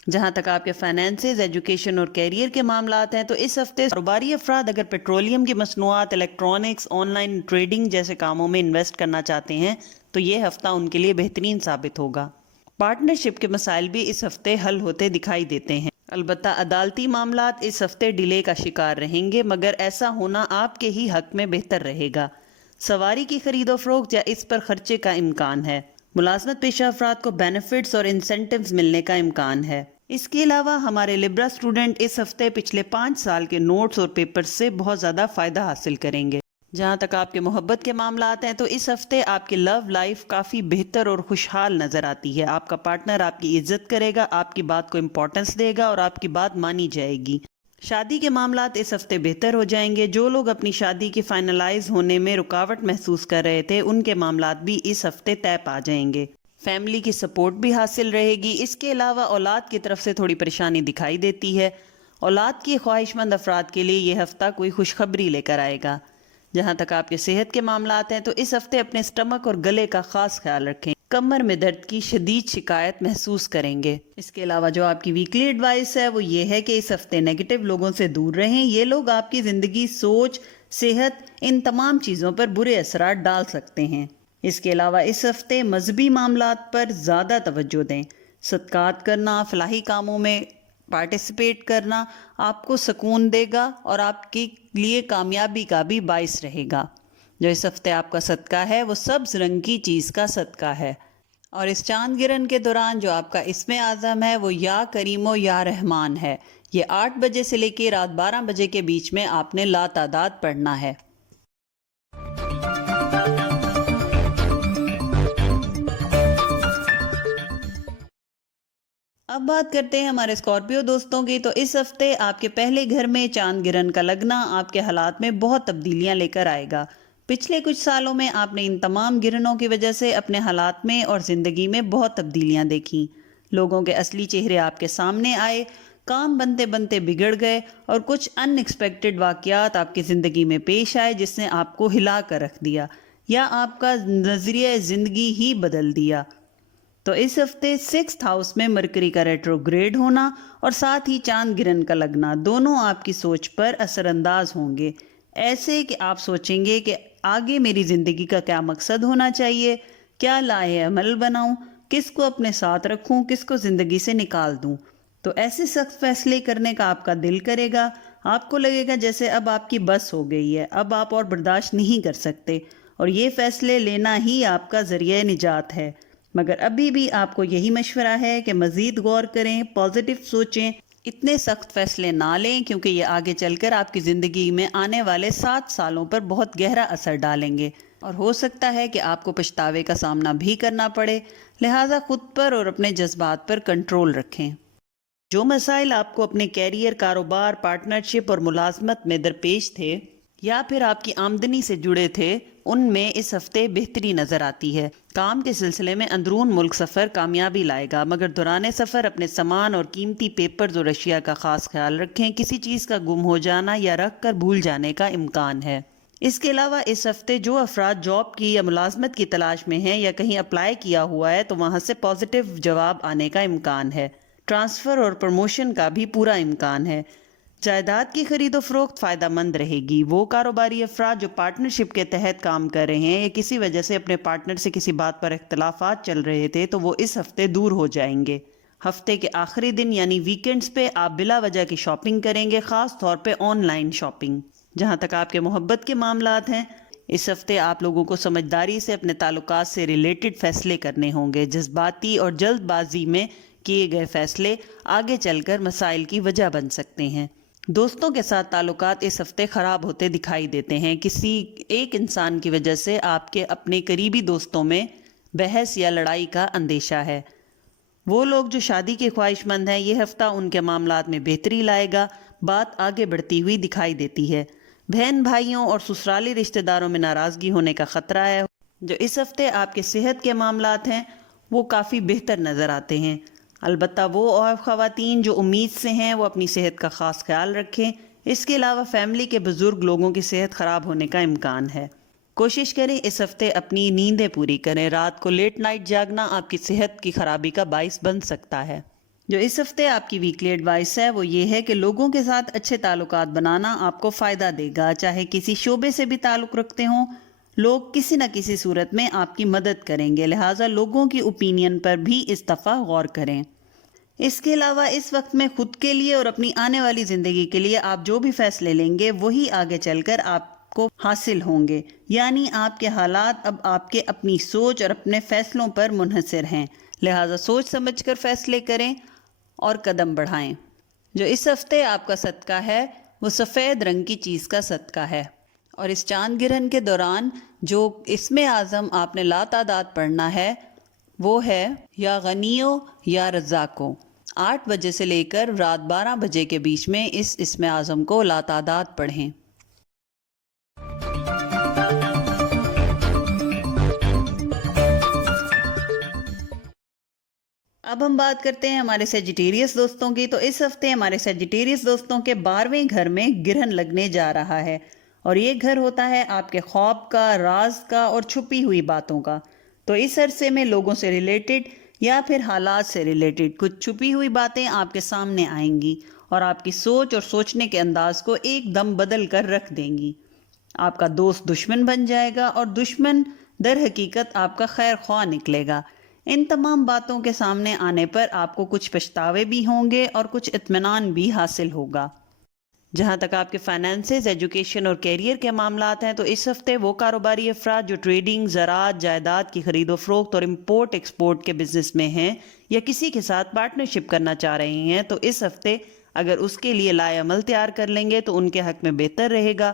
جہاں تک آپ کے فائنینسز، ایجوکیشن اور کیریئر کے معاملات ہیں تو اس ہفتے کاروباری افراد اگر پیٹرولیم کی مصنوعات، الیکٹرانکس، آن لائن ٹریڈنگ جیسے کاموں میں انویسٹ کرنا چاہتے ہیں تو یہ ہفتہ ان کے لیے بہترین ثابت ہوگا۔ پارٹنرشپ کے مسائل بھی اس ہفتے حل ہوتے دکھائی دیتے ہیں، البتہ عدالتی معاملات اس ہفتے ڈیلے کا شکار رہیں گے، مگر ایسا ہونا آپ کے ہی حق میں بہتر رہے گا۔ سواری کی خرید و فروخت یا اس پر خرچے کا امکان ہے۔ ملازمت پیشہ افراد کو بینیفٹس اور انسینٹیوز ملنے کا امکان ہے۔ اس کے علاوہ ہمارے لبرا اسٹوڈنٹ اس ہفتے پچھلے 5 سال کے نوٹس اور پیپرز سے بہت زیادہ فائدہ حاصل کریں گے۔ جہاں تک آپ کے محبت کے معاملات ہیں تو اس ہفتے آپ کی لو لائف کافی بہتر اور خوشحال نظر آتی ہے۔ آپ کا پارٹنر آپ کی عزت کرے گا، آپ کی بات کو امپورٹنس دے گا اور آپ کی بات مانی جائے گی۔ شادی کے معاملات اس ہفتے بہتر ہو جائیں گے۔ جو لوگ اپنی شادی کی فائنلائز ہونے میں رکاوٹ محسوس کر رہے تھے ان کے معاملات بھی اس ہفتے طے پا جائیں گے۔ فیملی کی سپورٹ بھی حاصل رہے گی۔ اس کے علاوہ اولاد کی طرف سے تھوڑی پریشانی دکھائی دیتی ہے۔ اولاد کی خواہش مند افراد کے لیے یہ ہفتہ کوئی خوشخبری لے کر آئے گا۔ جہاں تک آپ کے صحت کے معاملات ہیں تو اس ہفتے اپنے اسٹمک اور گلے کا خاص خیال رکھیں۔ کمر میں درد کی شدید شکایت محسوس کریں گے۔ اس کے علاوہ جو آپ کی ویکلی ایڈوائس ہے وہ یہ ہے کہ اس ہفتے نیگیٹو لوگوں سے دور رہیں۔ یہ لوگ آپ کی زندگی، سوچ، صحت، ان تمام چیزوں پر برے اثرات ڈال سکتے ہیں۔ اس کے علاوہ اس ہفتے مذہبی معاملات پر زیادہ توجہ دیں۔ صدقات کرنا، فلاحی کاموں میں پارٹیسپیٹ کرنا آپ کو سکون دے گا اور آپ کے لیے کامیابی کا بھی باعث رہے گا۔ جو اس ہفتے آپ کا صدقہ ہے وہ سبز رنگ کی چیز کا صدقہ ہے۔ اور اس چاند گرہن کے دوران جو آپ کا اسم اعظم ہے وہ یا کریم و یا رحمان ہے۔ یہ 8 بجے سے لے کے رات 12 بجے کے بیچ میں آپ نے لا تعداد پڑھنا ہے۔ اب بات کرتے ہیں ہمارے اسکارپیو دوستوں کی۔ تو اس ہفتے آپ کے پہلے گھر میں چاند گرہن کا لگنا آپ کے حالات میں بہت تبدیلیاں لے کر آئے گا۔ پچھلے کچھ سالوں میں آپ نے ان تمام گرہنوں کی وجہ سے اپنے حالات میں اور زندگی میں بہت تبدیلیاں دیکھیں۔ لوگوں کے اصلی چہرے آپ کے سامنے آئے، کام بنتے بنتے بگڑ گئے اور کچھ ان ایکسپیکٹڈ واقعات آپ کی زندگی میں پیش آئے جس نے آپ کو ہلا کر رکھ دیا یا آپ کا نظریہ زندگی ہی بدل دیا۔ تو اس ہفتے 6th ہاؤس میں مرکری کا ریٹروگریڈ ہونا اور ساتھ ہی چاند گرہن کا لگنا دونوں آپ کی سوچ پر اثر انداز ہوں گے، ایسے کہ آپ سوچیں گے کہ آگے میری زندگی کا کیا مقصد ہونا چاہیے، کیا لائحہ عمل بناؤں، کس کو اپنے ساتھ رکھوں، کس کو زندگی سے نکال دوں۔ تو ایسے سخت فیصلے کرنے کا آپ کا دل کرے گا، آپ کو لگے گا جیسے اب آپ کی بس ہو گئی ہے، اب آپ اور برداشت نہیں کر سکتے اور یہ فیصلے لینا ہی آپ کا ذریعہ نجات ہے۔ مگر ابھی بھی آپ کو یہی مشورہ ہے کہ مزید غور کریں، پازیٹیو سوچیں، اتنے سخت فیصلے نہ لیں کیونکہ یہ آگے چل کر آپ کی زندگی میں آنے والے 7 سالوں پر بہت گہرا اثر ڈالیں گے اور ہو سکتا ہے کہ آپ کو پچھتاوے کا سامنا بھی کرنا پڑے۔ لہٰذا خود پر اور اپنے جذبات پر کنٹرول رکھیں۔ جو مسائل آپ کو اپنے کیریئر، کاروبار، پارٹنرشپ اور ملازمت میں درپیش تھے یا پھر آپ کی آمدنی سے جڑے تھے، ان میں اس ہفتے بہتری نظر آتی ہے۔ کام کے سلسلے میں اندرون ملک سفر کامیابی لائے گا، مگر دوران سفر اپنے سامان اور قیمتی پیپرز اور اشیاء کا خاص خیال رکھیں۔ کسی چیز کا گم ہو جانا یا رکھ کر بھول جانے کا امکان ہے۔ اس کے علاوہ اس ہفتے جو افراد جاب کی یا ملازمت کی تلاش میں ہیں یا کہیں اپلائی کیا ہوا ہے تو وہاں سے پازیٹیو جواب آنے کا امکان ہے۔ ٹرانسفر اور پروموشن کا بھی پورا امکان ہے۔ جائیداد کی خرید و فروخت فائدہ مند رہے گی۔ وہ کاروباری افراد جو پارٹنرشپ کے تحت کام کر رہے ہیں یا کسی وجہ سے اپنے پارٹنر سے کسی بات پر اختلافات چل رہے تھے تو وہ اس ہفتے دور ہو جائیں گے۔ ہفتے کے آخری دن یعنی ویکنڈز پہ آپ بلا وجہ کی شاپنگ کریں گے، خاص طور پہ آن لائن شاپنگ۔ جہاں تک آپ کے محبت کے معاملات ہیں، اس ہفتے آپ لوگوں کو سمجھداری سے اپنے تعلقات سے ریلیٹڈ فیصلے کرنے ہوں گے۔ جذباتی اور جلد بازی میں کیے گئے فیصلے آگے چل کر مسائل کی وجہ بن سکتے ہیں۔ دوستوں کے ساتھ تعلقات اس ہفتے خراب ہوتے دکھائی دیتے ہیں۔ کسی ایک انسان کی وجہ سے آپ کے اپنے قریبی دوستوں میں بحث یا لڑائی کا اندیشہ ہے۔ وہ لوگ جو شادی کے خواہش مند ہیں، یہ ہفتہ ان کے معاملات میں بہتری لائے گا، بات آگے بڑھتی ہوئی دکھائی دیتی ہے۔ بہن بھائیوں اور سسرالی رشتہ داروں میں ناراضگی ہونے کا خطرہ ہے۔ جو اس ہفتے آپ کے صحت کے معاملات ہیں وہ کافی بہتر نظر آتے ہیں۔ البتہ وہ اور خواتین جو امید سے ہیں وہ اپنی صحت کا خاص خیال رکھیں۔ اس کے علاوہ فیملی کے بزرگ لوگوں کی صحت خراب ہونے کا امکان ہے۔ کوشش کریں اس ہفتے اپنی نیندیں پوری کریں۔ رات کو لیٹ نائٹ جاگنا آپ کی صحت کی خرابی کا باعث بن سکتا ہے۔ جو اس ہفتے آپ کی ویکلی ایڈوائس ہے وہ یہ ہے کہ لوگوں کے ساتھ اچھے تعلقات بنانا آپ کو فائدہ دے گا۔ چاہے کسی شعبے سے بھی تعلق رکھتے ہوں، لوگ کسی نہ کسی صورت میں آپ کی مدد کریں گے، لہٰذا لوگوں کی اوپینین پر بھی اس دفعہ غور کریں۔ اس کے علاوہ اس وقت میں خود کے لیے اور اپنی آنے والی زندگی کے لیے آپ جو بھی فیصلے لیں گے وہی آگے چل کر آپ کو حاصل ہوں گے، یعنی آپ کے حالات اب آپ کے اپنی سوچ اور اپنے فیصلوں پر منحصر ہیں، لہٰذا سوچ سمجھ کر فیصلے کریں اور قدم بڑھائیں۔ جو اس ہفتے آپ کا صدقہ ہے وہ سفید رنگ کی چیز کا صدقہ ہے۔ اور اس چاند گرہن کے دوران جو اسم اعظم آپ نے لا تعداد پڑھنا ہے وہ ہے یا غنیو یا رزاقو۔ 8 بجے سے لے کر رات 12 بجے کے بیچ میں اس اسم اعظم کو لا تعداد پڑھیں۔ اب ہم بات کرتے ہیں ہمارے سیجیٹیریس دوستوں کی. تو اس ہفتے ہمارے سیجیٹیریس دوستوں کے 12ویں گھر میں گرہن لگنے جا رہا ہے، اور یہ گھر ہوتا ہے آپ کے خواب کا، راز کا اور چھپی ہوئی باتوں کا. تو اس عرصے میں لوگوں سے ریلیٹڈ یا پھر حالات سے ریلیٹڈ کچھ چھپی ہوئی باتیں آپ کے سامنے آئیں گی اور آپ کی سوچ اور سوچنے کے انداز کو ایک دم بدل کر رکھ دیں گی. آپ کا دوست دشمن بن جائے گا اور دشمن در حقیقت آپ کا خیر خواہ نکلے گا. ان تمام باتوں کے سامنے آنے پر آپ کو کچھ پچھتاوے بھی ہوں گے اور کچھ اطمینان بھی حاصل ہوگا. جہاں تک آپ کے فائنانسز، ایجوکیشن اور کیریئر کے معاملات ہیں تو اس ہفتے وہ کاروباری افراد جو ٹریڈنگ، زراعت، جائیداد کی خرید و فروخت اور امپورٹ ایکسپورٹ کے بزنس میں ہیں یا کسی کے ساتھ پارٹنرشپ کرنا چاہ رہے ہیں، تو اس ہفتے اگر اس کے لیے لائے عمل تیار کر لیں گے تو ان کے حق میں بہتر رہے گا،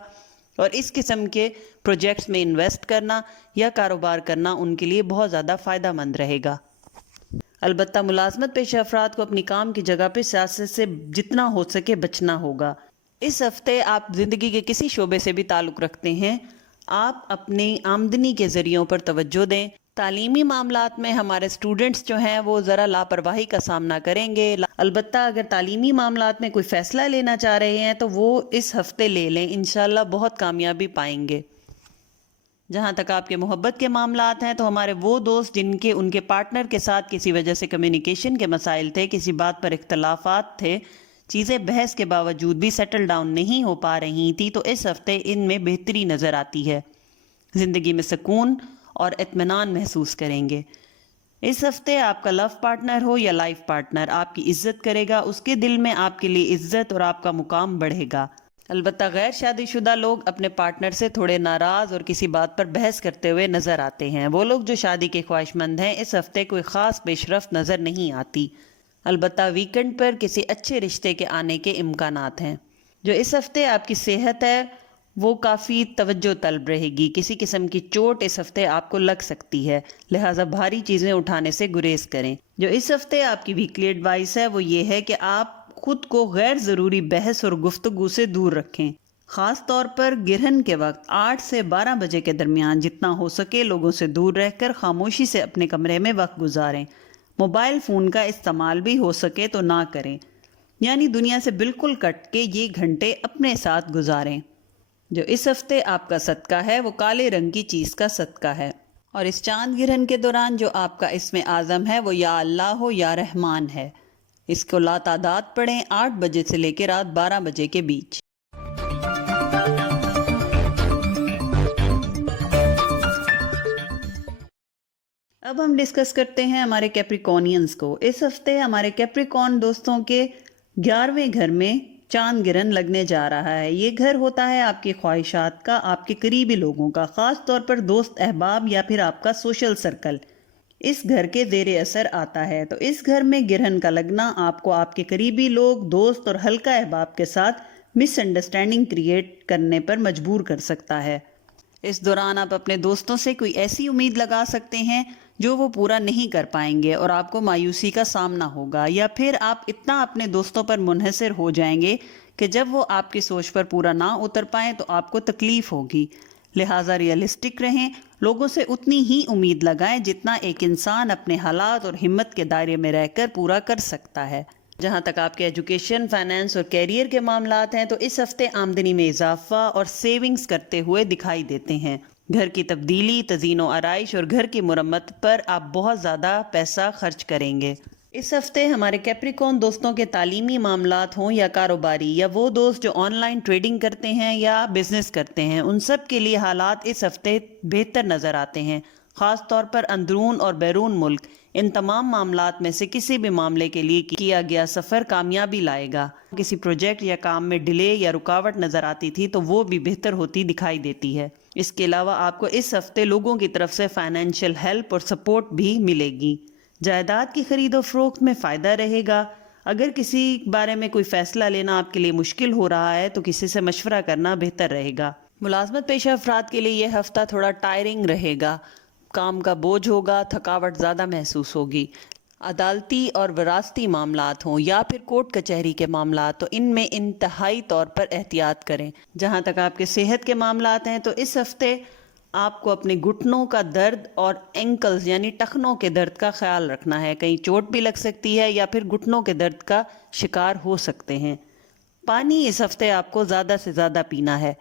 اور اس قسم کے پروجیکٹس میں انویسٹ کرنا یا کاروبار کرنا ان کے لیے بہت زیادہ فائدہ مند رہے گا. البتہ ملازمت پیشہ افراد کو اپنی کام کی جگہ پہ سیاست سے جتنا ہو سکے بچنا ہوگا. اس ہفتے آپ زندگی کے کسی شعبے سے بھی تعلق رکھتے ہیں، آپ اپنی آمدنی کے ذریعوں پر توجہ دیں. تعلیمی معاملات میں ہمارے اسٹوڈنٹس جو ہیں وہ ذرا لاپرواہی کا سامنا کریں گے. البتہ اگر تعلیمی معاملات میں کوئی فیصلہ لینا چاہ رہے ہیں تو وہ اس ہفتے لے لیں، انشاءاللہ بہت کامیابی پائیں گے. جہاں تک آپ کے محبت کے معاملات ہیں تو ہمارے وہ دوست جن کے ان کے پارٹنر کے ساتھ کسی وجہ سے کمیونیکیشن کے مسائل تھے، کسی بات پر اختلافات تھے، چیزیں بحث کے باوجود بھی سیٹل ڈاؤن نہیں ہو پا رہی تھی، تو اس ہفتے ان میں بہتری نظر آتی ہے. زندگی میں سکون اور اطمینان محسوس کریں گے. اس ہفتے آپ کا لو پارٹنر ہو یا لائف پارٹنر آپ کی عزت کرے گا، اس کے دل میں آپ کے لیے عزت اور آپ کا مقام بڑھے گا. البتہ غیر شادی شدہ لوگ اپنے پارٹنر سے تھوڑے ناراض اور کسی بات پر بحث کرتے ہوئے نظر آتے ہیں. وہ لوگ جو شادی کے خواہش مند ہیں اس ہفتے کوئی خاص پیش رفت نظر نہیں آتی. البتہ ویکنڈ پر کسی اچھے رشتے کے آنے کے امکانات ہیں. جو اس ہفتے آپ کی صحت ہے وہ کافی توجہ طلب رہے گی. کسی قسم کی چوٹ اس ہفتے آپ کو لگ سکتی ہے، لہٰذا بھاری چیزیں اٹھانے سے گریز کریں. جو اس ہفتے آپ کی ویکلی ایڈوائس ہے وہ یہ ہے کہ آپ خود کو غیر ضروری بحث اور گفتگو سے دور رکھیں. خاص طور پر گرہن کے وقت 8 سے 12 بجے کے درمیان جتنا ہو سکے لوگوں سے دور رہ کر خاموشی سے اپنے کمرے میں وقت گزاریں. موبائل فون کا استعمال بھی ہو سکے تو نہ کریں، یعنی دنیا سے بالکل کٹ کے یہ گھنٹے اپنے ساتھ گزاریں. جو اس ہفتے آپ کا صدقہ ہے وہ کالے رنگ کی چیز کا صدقہ ہے. اور اس چاند گرہن کے دوران جو آپ کا اسم اعظم ہے وہ یا اللہ ہو یا رحمان ہے. اس کو لاتعداد پڑھیں 8 بجے سے لے کے رات 12 بجے کے بیچ. اب ہم ڈسکس کرتے ہیں ہمارے کیپریکونینز کو. اس ہفتے ہمارے کیپریکون دوستوں کے 11ویں گھر میں چاند گرہن لگنے جا رہا ہے. یہ گھر ہوتا ہے آپ کی خواہشات کا، آپ کے قریبی لوگوں کا، خاص طور پر دوست احباب یا پھر آپ کا سوشل سرکل اس گھر کے زیر اثر آتا ہے. تو اس گھر میں گرہن کا لگنا آپ کو آپ کے قریبی لوگ، دوست اور حلقہ احباب کے ساتھ مس انڈرسٹینڈنگ کریٹ کرنے پر مجبور کر سکتا ہے. اس دوران آپ اپنے دوستوں سے کوئی ایسی امید لگا سکتے ہیں جو وہ پورا نہیں کر پائیں گے اور آپ کو مایوسی کا سامنا ہوگا، یا پھر آپ اتنا اپنے دوستوں پر منحصر ہو جائیں گے کہ جب وہ آپ کی سوچ پر پورا نہ اتر پائیں تو آپ کو تکلیف ہوگی. لہٰذا ریئلسٹک رہیں، لوگوں سے اتنی ہی امید لگائیں جتنا ایک انسان اپنے حالات اور ہمت کے دائرے میں رہ کر پورا کر سکتا ہے. جہاں تک آپ کے ایجوکیشن، فائنانس اور کیریئر کے معاملات ہیں تو اس ہفتے آمدنی میں اضافہ اور سیونگز کرتے ہوئے دکھائی دیتے ہیں. گھر کی تبدیلی، تزئین و آرائش اور گھر کی مرمت پر آپ بہت زیادہ پیسہ خرچ کریں گے. اس ہفتے ہمارے کیپریکون دوستوں کے تعلیمی معاملات ہوں یا کاروباری، یا وہ دوست جو آن لائن ٹریڈنگ کرتے ہیں یا بزنس کرتے ہیں، ان سب کے لیے حالات اس ہفتے بہتر نظر آتے ہیں. خاص طور پر اندرون اور بیرون ملک ان تمام معاملات میں سے کسی بھی معاملے کے لیے کیا گیا سفر کامیابی لائے گا. کسی پروجیکٹ یا کام میں ڈیلے یا رکاوٹ نظر آتی تھی تو وہ بھی بہتر ہوتی دکھائی دیتی ہے. اس کے علاوہ آپ کو اس ہفتے لوگوں کی طرف سے فائنینشیل ہیلپ اور سپورٹ بھی ملے گی. جائیداد کی خرید و فروخت میں فائدہ رہے گا. اگر کسی بارے میں کوئی فیصلہ لینا آپ کے لیے مشکل ہو رہا ہے تو کسی سے مشورہ کرنا بہتر رہے گا. ملازمت پیشہ افراد کے لیے یہ ہفتہ تھوڑا ٹائرنگ رہے گا، کام کا بوجھ ہوگا، تھکاوٹ زیادہ محسوس ہوگی. عدالتی اور وراثتی معاملات ہوں یا پھر کورٹ کچہری کے معاملات تو ان میں انتہائی طور پر احتیاط کریں. جہاں تک آپ کے صحت کے معاملات ہیں تو اس ہفتے آپ کو اپنے گھٹنوں کا درد اور اینکلز یعنی ٹخنوں کے درد کا خیال رکھنا ہے، کہیں چوٹ بھی لگ سکتی ہے یا پھر گھٹنوں کے درد کا شکار ہو سکتے ہیں۔ پانی اس ہفتے آپ کو زیادہ سے زیادہ پینا ہے۔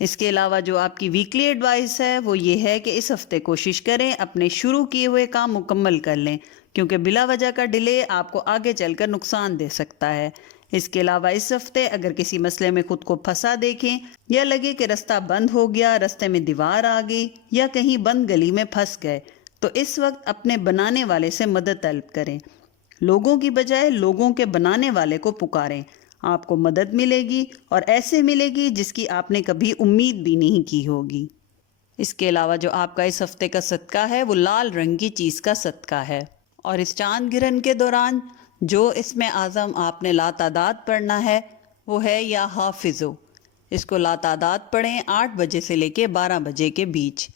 اس کے علاوہ جو آپ کی ویکلی ایڈوائس ہے وہ یہ ہے کہ اس ہفتے کوشش کریں اپنے شروع کیے ہوئے کام مکمل کر لیں، کیونکہ بلا وجہ کا ڈیلے آپ کو آگے چل کر نقصان دے سکتا ہے۔ اس کے علاوہ اس ہفتے اگر کسی مسئلے میں خود کو پھنسا دیکھیں یا لگے کہ رستہ بند ہو گیا، رستے میں دیوار آ گئی یا کہیں بند گلی میں پھنس گئے، تو اس وقت اپنے بنانے والے سے مدد طلب کریں۔ لوگوں کی بجائے لوگوں کے بنانے والے کو پکاریں، آپ کو مدد ملے گی اور ایسے ملے گی جس کی آپ نے کبھی امید بھی نہیں کی ہوگی۔ اس کے علاوہ جو آپ کا اس ہفتے کا صدقہ ہے وہ لال رنگ کی چیز کا صدقہ ہے، اور اس چاند گرہن کے دوران جو اسم اعظم آپ نے لاتعداد پڑھنا ہے وہ ہے یا حافظو۔ اس کو لاتعداد پڑھیں 8 بجے سے لے کے 12 بجے کے بیچ۔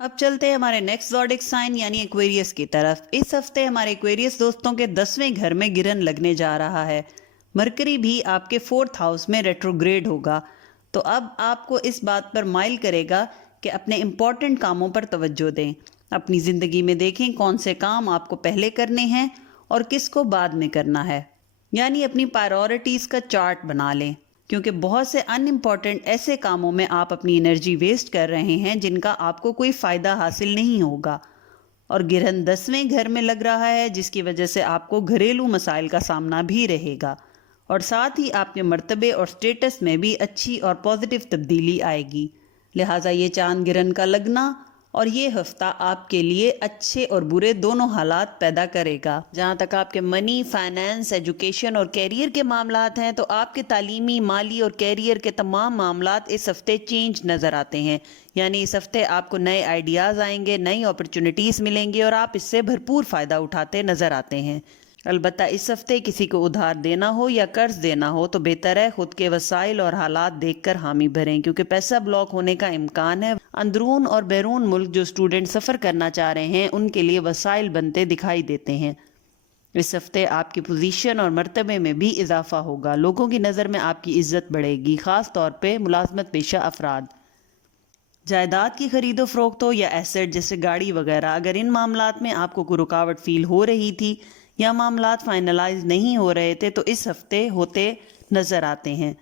اب چلتے ہیں ہمارے نیکسٹ زوڈک سائن یعنی ایکویریس کی طرف۔ اس ہفتے ہمارے ایکویریس دوستوں کے 10ویں گھر میں گرہن لگنے جا رہا ہے۔ مرکری بھی آپ کے 4th ہاؤس میں ریٹروگریڈ ہوگا، تو اب آپ کو اس بات پر مائل کرے گا کہ اپنے امپورٹنٹ کاموں پر توجہ دیں۔ اپنی زندگی میں دیکھیں کون سے کام آپ کو پہلے کرنے ہیں اور کس کو بعد میں کرنا ہے، یعنی اپنی پرائیورٹیز کا چارٹ بنا لیں، کیونکہ بہت سے ان امپورٹنٹ ایسے کاموں میں آپ اپنی انرجی ویسٹ کر رہے ہیں جن کا آپ کو کوئی فائدہ حاصل نہیں ہوگا۔ اور گرہن 10ویں گھر میں لگ رہا ہے جس کی وجہ سے آپ کو گھریلو مسائل کا سامنا بھی رہے گا، اور ساتھ ہی آپ کے مرتبے اور سٹیٹس میں بھی اچھی اور پازیٹیو تبدیلی آئے گی۔ لہٰذا یہ چاند گرہن کا لگنا اور یہ ہفتہ آپ کے لیے اچھے اور برے دونوں حالات پیدا کرے گا۔ جہاں تک آپ کے منی، فائنانس، ایجوکیشن اور کیریئر کے معاملات ہیں تو آپ کے تعلیمی، مالی اور کیریئر کے تمام معاملات اس ہفتے چینج نظر آتے ہیں، یعنی اس ہفتے آپ کو نئے آئیڈیاز آئیں گے، نئی اپرچونٹیز ملیں گی اور آپ اس سے بھرپور فائدہ اٹھاتے نظر آتے ہیں۔ البتہ اس ہفتے کسی کو ادھار دینا ہو یا قرض دینا ہو تو بہتر ہے خود کے وسائل اور حالات دیکھ کر حامی بھریں، کیونکہ پیسہ بلاک ہونے کا امکان ہے۔ اندرون اور بیرون ملک جو اسٹوڈنٹ سفر کرنا چاہ رہے ہیں ان کے لیے وسائل بنتے دکھائی دیتے ہیں۔ اس ہفتے آپ کی پوزیشن اور مرتبے میں بھی اضافہ ہوگا، لوگوں کی نظر میں آپ کی عزت بڑھے گی، خاص طور پہ ملازمت پیشہ افراد۔ جائیداد کی خرید و فروخت ہو یا ایسٹ جیسے گاڑی وغیرہ، اگر ان معاملات میں آپ کو کوئی رکاوٹ فیل ہو رہی تھی یا معاملات فائنلائز نہیں ہو رہے تھے تو اس ہفتے ہوتے نظر آتے ہیں۔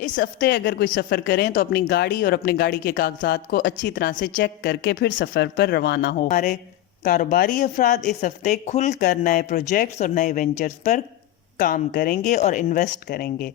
اس ہفتے اگر کوئی سفر کریں تو اپنی گاڑی اور اپنے گاڑی کے کاغذات کو اچھی طرح سے چیک کر کے پھر سفر پر روانہ ہو۔ ہمارے کاروباری افراد اس ہفتے کھل کر نئے پروجیکٹس اور نئے وینچرز پر کام کریں گے اور انویسٹ کریں گے۔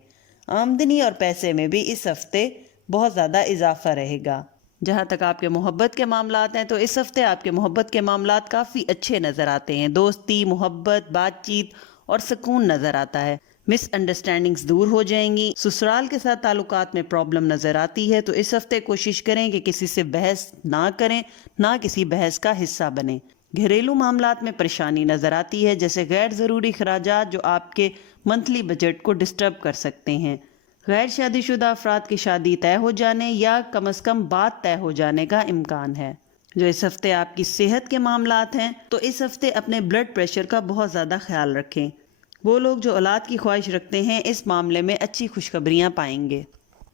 آمدنی اور پیسے میں بھی اس ہفتے بہت زیادہ اضافہ رہے گا۔ جہاں تک آپ کے محبت کے معاملات ہیں تو اس ہفتے آپ کے محبت کے معاملات کافی اچھے نظر آتے ہیں، دوستی، محبت، بات چیت اور سکون نظر آتا ہے۔ مس انڈرسٹینڈنگز دور ہو جائیں گی۔ سسرال کے ساتھ تعلقات میں پرابلم نظر آتی ہے تو اس ہفتے کوشش کریں کہ کسی سے بحث نہ کریں، نہ کسی بحث کا حصہ بنیں۔ گھریلو معاملات میں پریشانی نظر آتی ہے، جیسے غیر ضروری اخراجات جو آپ کے منتھلی بجٹ کو ڈسٹرب کر سکتے ہیں۔ غیر شادی شدہ افراد کی شادی طے ہو جانے یا کم از کم بات طے ہو جانے کا امکان ہے۔ جو اس ہفتے آپ کی صحت کے معاملات ہیں تو اس ہفتے اپنے بلڈ پریشر کا بہت زیادہ خیال رکھیں۔ وہ لوگ جو اولاد کی خواہش رکھتے ہیں اس معاملے میں اچھی خوشخبریاں پائیں گے۔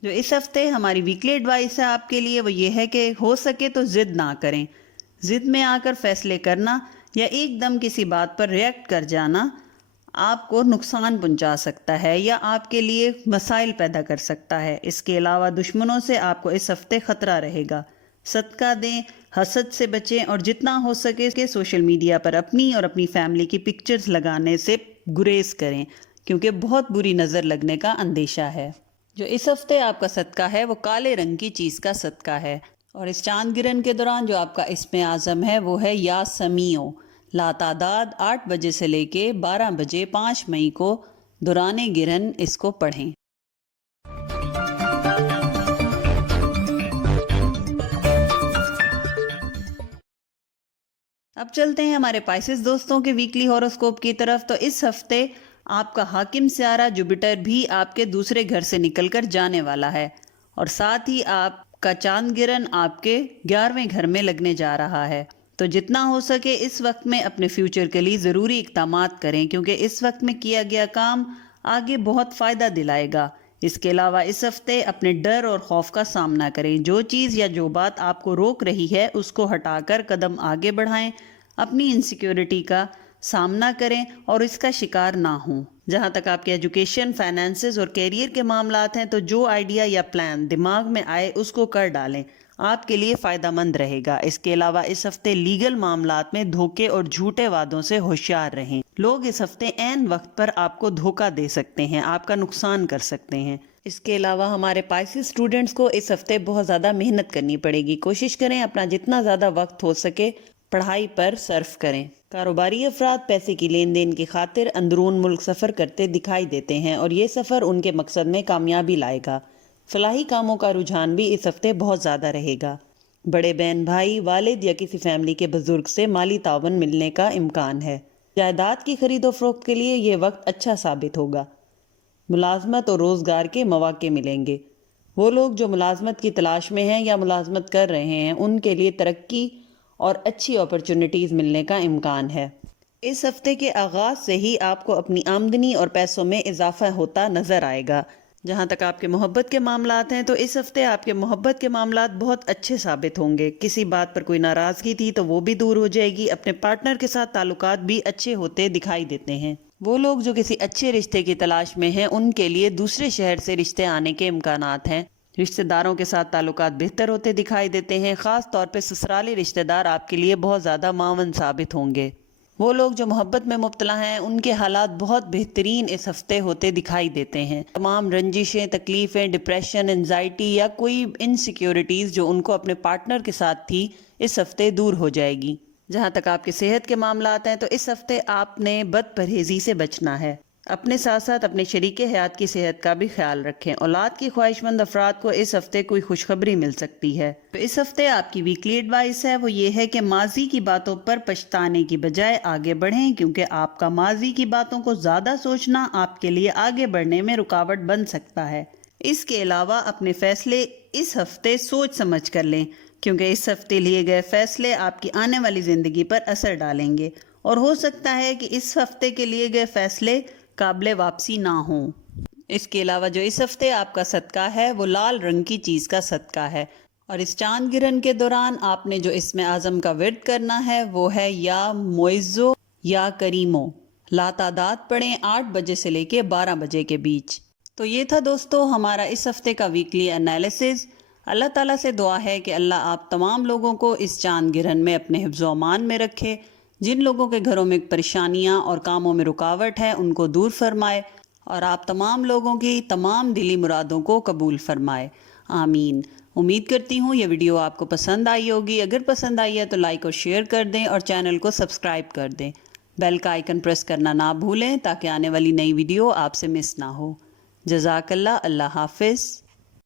جو اس ہفتے ہماری ویکلی ایڈوائس ہے آپ کے لیے وہ یہ ہے کہ ہو سکے تو ضد نہ کریں۔ ضد میں آ کر فیصلے کرنا یا ایک دم کسی بات پر ریئیکٹ کر جانا آپ کو نقصان پہنچا سکتا ہے یا آپ کے لیے مسائل پیدا کر سکتا ہے۔ اس کے علاوہ دشمنوں سے آپ کو اس ہفتے خطرہ رہے گا۔ صدقہ دیں، حسد سے بچیں اور جتنا ہو سکے کہ سوشل میڈیا پر اپنی اور اپنی فیملی کی پکچرز لگانے سے گریز کریں، کیونکہ بہت بری نظر لگنے کا اندیشہ ہے۔ جو اس ہفتے آپ کا صدقہ ہے وہ کالے رنگ کی چیز کا صدقہ ہے، اور اس چاند گرہن کے دوران جو آپ کا اسم اعظم ہے وہ ہے یا سمیع۔ لاتعداد 8 بجے سے لے کے 12 بجے 5 مئی کو دوران گرہن اس کو پڑھیں۔ اب چلتے ہیں ہمارے پائسس دوستوں کے ویکلی ہوروسکوپ کی طرف۔ تو اس ہفتے آپ کا حاکم سیارہ جوپیٹر بھی آپ کے دوسرے گھر سے نکل کر جانے والا ہے، اور ساتھ ہی آپ کا چاند گرہن آپ کے 11ویں گھر میں لگنے جا رہا ہے۔ تو جتنا ہو سکے اس وقت میں اپنے فیوچر کے لیے ضروری اقدامات کریں، کیونکہ اس وقت میں کیا گیا کام آگے بہت فائدہ دلائے گا۔ اس کے علاوہ اس ہفتے اپنے ڈر اور خوف کا سامنا کریں۔ جو چیز یا جو بات آپ کو روک رہی ہے اس کو ہٹا کر قدم آگے بڑھائیں، اپنی انسیکیورٹی کا سامنا کریں اور اس کا شکار نہ ہوں۔ جہاں تک آپ کے ایجوکیشن، فائنانسز اور کیریئر کے معاملات ہیں تو جو آئیڈیا یا پلان دماغ میں آئے اس کو کر ڈالیں، آپ کے لیے فائدہ مند رہے گا۔ اس کے علاوہ اس ہفتے لیگل معاملات میں دھوکے اور جھوٹے وعدوں سے ہوشیار رہیں۔ لوگ اس ہفتے عین وقت پر آپ کو دھوکہ دے سکتے ہیں، آپ کا نقصان کر سکتے ہیں۔ اس کے علاوہ ہمارے پائسس اسٹوڈنٹس کو اس ہفتے بہت زیادہ محنت کرنی پڑے گی۔ کوشش کریں اپنا جتنا زیادہ وقت ہو سکے پڑھائی پر صرف کریں۔ کاروباری افراد پیسے کی لین دین کی خاطر اندرون ملک سفر کرتے دکھائی دیتے ہیں اور یہ سفر ان کے مقصد میں کامیابی لائے گا۔ فلاحی کاموں کا رجحان بھی اس ہفتے بہت زیادہ رہے گا۔ بڑے بہن بھائی، والد یا کسی فیملی کے بزرگ سے مالی تعاون ملنے کا امکان ہے۔ جائیداد کی خرید و فروخت کے لیے یہ وقت اچھا ثابت ہوگا۔ ملازمت اور روزگار کے مواقع ملیں گے۔ وہ لوگ جو ملازمت کی تلاش میں ہیں یا ملازمت کر رہے ہیں ان کے لیے ترقی اور اچھی اپرچونٹیز ملنے کا امکان ہے۔ اس ہفتے کے آغاز سے ہی آپ کو اپنی آمدنی اور پیسوں میں اضافہ ہوتا نظر آئے گا۔ جہاں تک آپ کے محبت کے معاملات ہیں تو اس ہفتے آپ کے محبت کے معاملات بہت اچھے ثابت ہوں گے۔ کسی بات پر کوئی ناراضگی تھی تو وہ بھی دور ہو جائے گی۔ اپنے پارٹنر کے ساتھ تعلقات بھی اچھے ہوتے دکھائی دیتے ہیں۔ وہ لوگ جو کسی اچھے رشتے کی تلاش میں ہیں ان کے لیے دوسرے شہر سے رشتے آنے کے امکانات ہیں۔ رشتہ داروں کے ساتھ تعلقات بہتر ہوتے دکھائی دیتے ہیں۔ خاص طور پہ سسرالی رشتہ دار آپ کے لیے بہت زیادہ معاون ثابت ہوں گے۔ وہ لوگ جو محبت میں مبتلا ہیں ان کے حالات بہت بہترین اس ہفتے ہوتے دکھائی دیتے ہیں۔ تمام رنجشیں، تکلیفیں، ڈپریشن، انزائٹی یا کوئی انسیکیورٹیز جو ان کو اپنے پارٹنر کے ساتھ تھی اس ہفتے دور ہو جائے گی۔ جہاں تک آپ کے صحت کے معاملات ہیں تو اس ہفتے آپ نے بد پرہیزی سے بچنا ہے۔ اپنے ساتھ ساتھ اپنے شریک حیات کی صحت کا بھی خیال رکھیں۔ اولاد کی خواہش مند افراد کو اس ہفتے کوئی خوشخبری مل سکتی ہے۔ تو اس ہفتے آپ کی ویکلی ایڈوائس ہے وہ یہ ہے کہ ماضی کی باتوں پر پچھتانے کی بجائے آگے بڑھیں، کیونکہ آپ کا ماضی کی باتوں کو زیادہ سوچنا آپ کے لیے آگے بڑھنے میں رکاوٹ بن سکتا ہے۔ اس کے علاوہ اپنے فیصلے اس ہفتے سوچ سمجھ کر لیں، کیونکہ اس ہفتے لیے گئے فیصلے آپ کی آنے والی زندگی پر اثر ڈالیں گے اور ہو سکتا ہے کہ اس ہفتے کے لیے گئے فیصلے قابل واپسی نہ ہوں۔ اس کے علاوہ جو اس ہفتے آپ کا صدقہ ہے وہ لال رنگ کی چیز کا صدقہ ہے، اور اس چاند گرہن کے دوران آپ نے جو اسم اعظم کا ورد کرنا ہے وہ ہے یا معزو یا کریمو۔ لاتعداد پڑھیں 8 بجے سے لے کے 12 بجے کے بیچ۔ تو یہ تھا دوستو ہمارا اس ہفتے کا ویکلی انالیسز۔ اللہ تعالیٰ سے دعا ہے کہ اللہ آپ تمام لوگوں کو اس چاند گرہن میں اپنے حفظ و امان میں رکھے۔ جن لوگوں کے گھروں میں پریشانیاں اور کاموں میں رکاوٹ ہے ان کو دور فرمائے، اور آپ تمام لوگوں کی تمام دلی مرادوں کو قبول فرمائے، آمین۔ امید کرتی ہوں یہ ویڈیو آپ کو پسند آئی ہوگی۔ اگر پسند آئی ہے تو لائک اور شیئر کر دیں اور چینل کو سبسکرائب کر دیں۔ بیل کا آئیکن پریس کرنا نہ بھولیں تاکہ آنے والی نئی ویڈیو آپ سے مس نہ ہو۔ جزاک اللہ۔ اللہ حافظ۔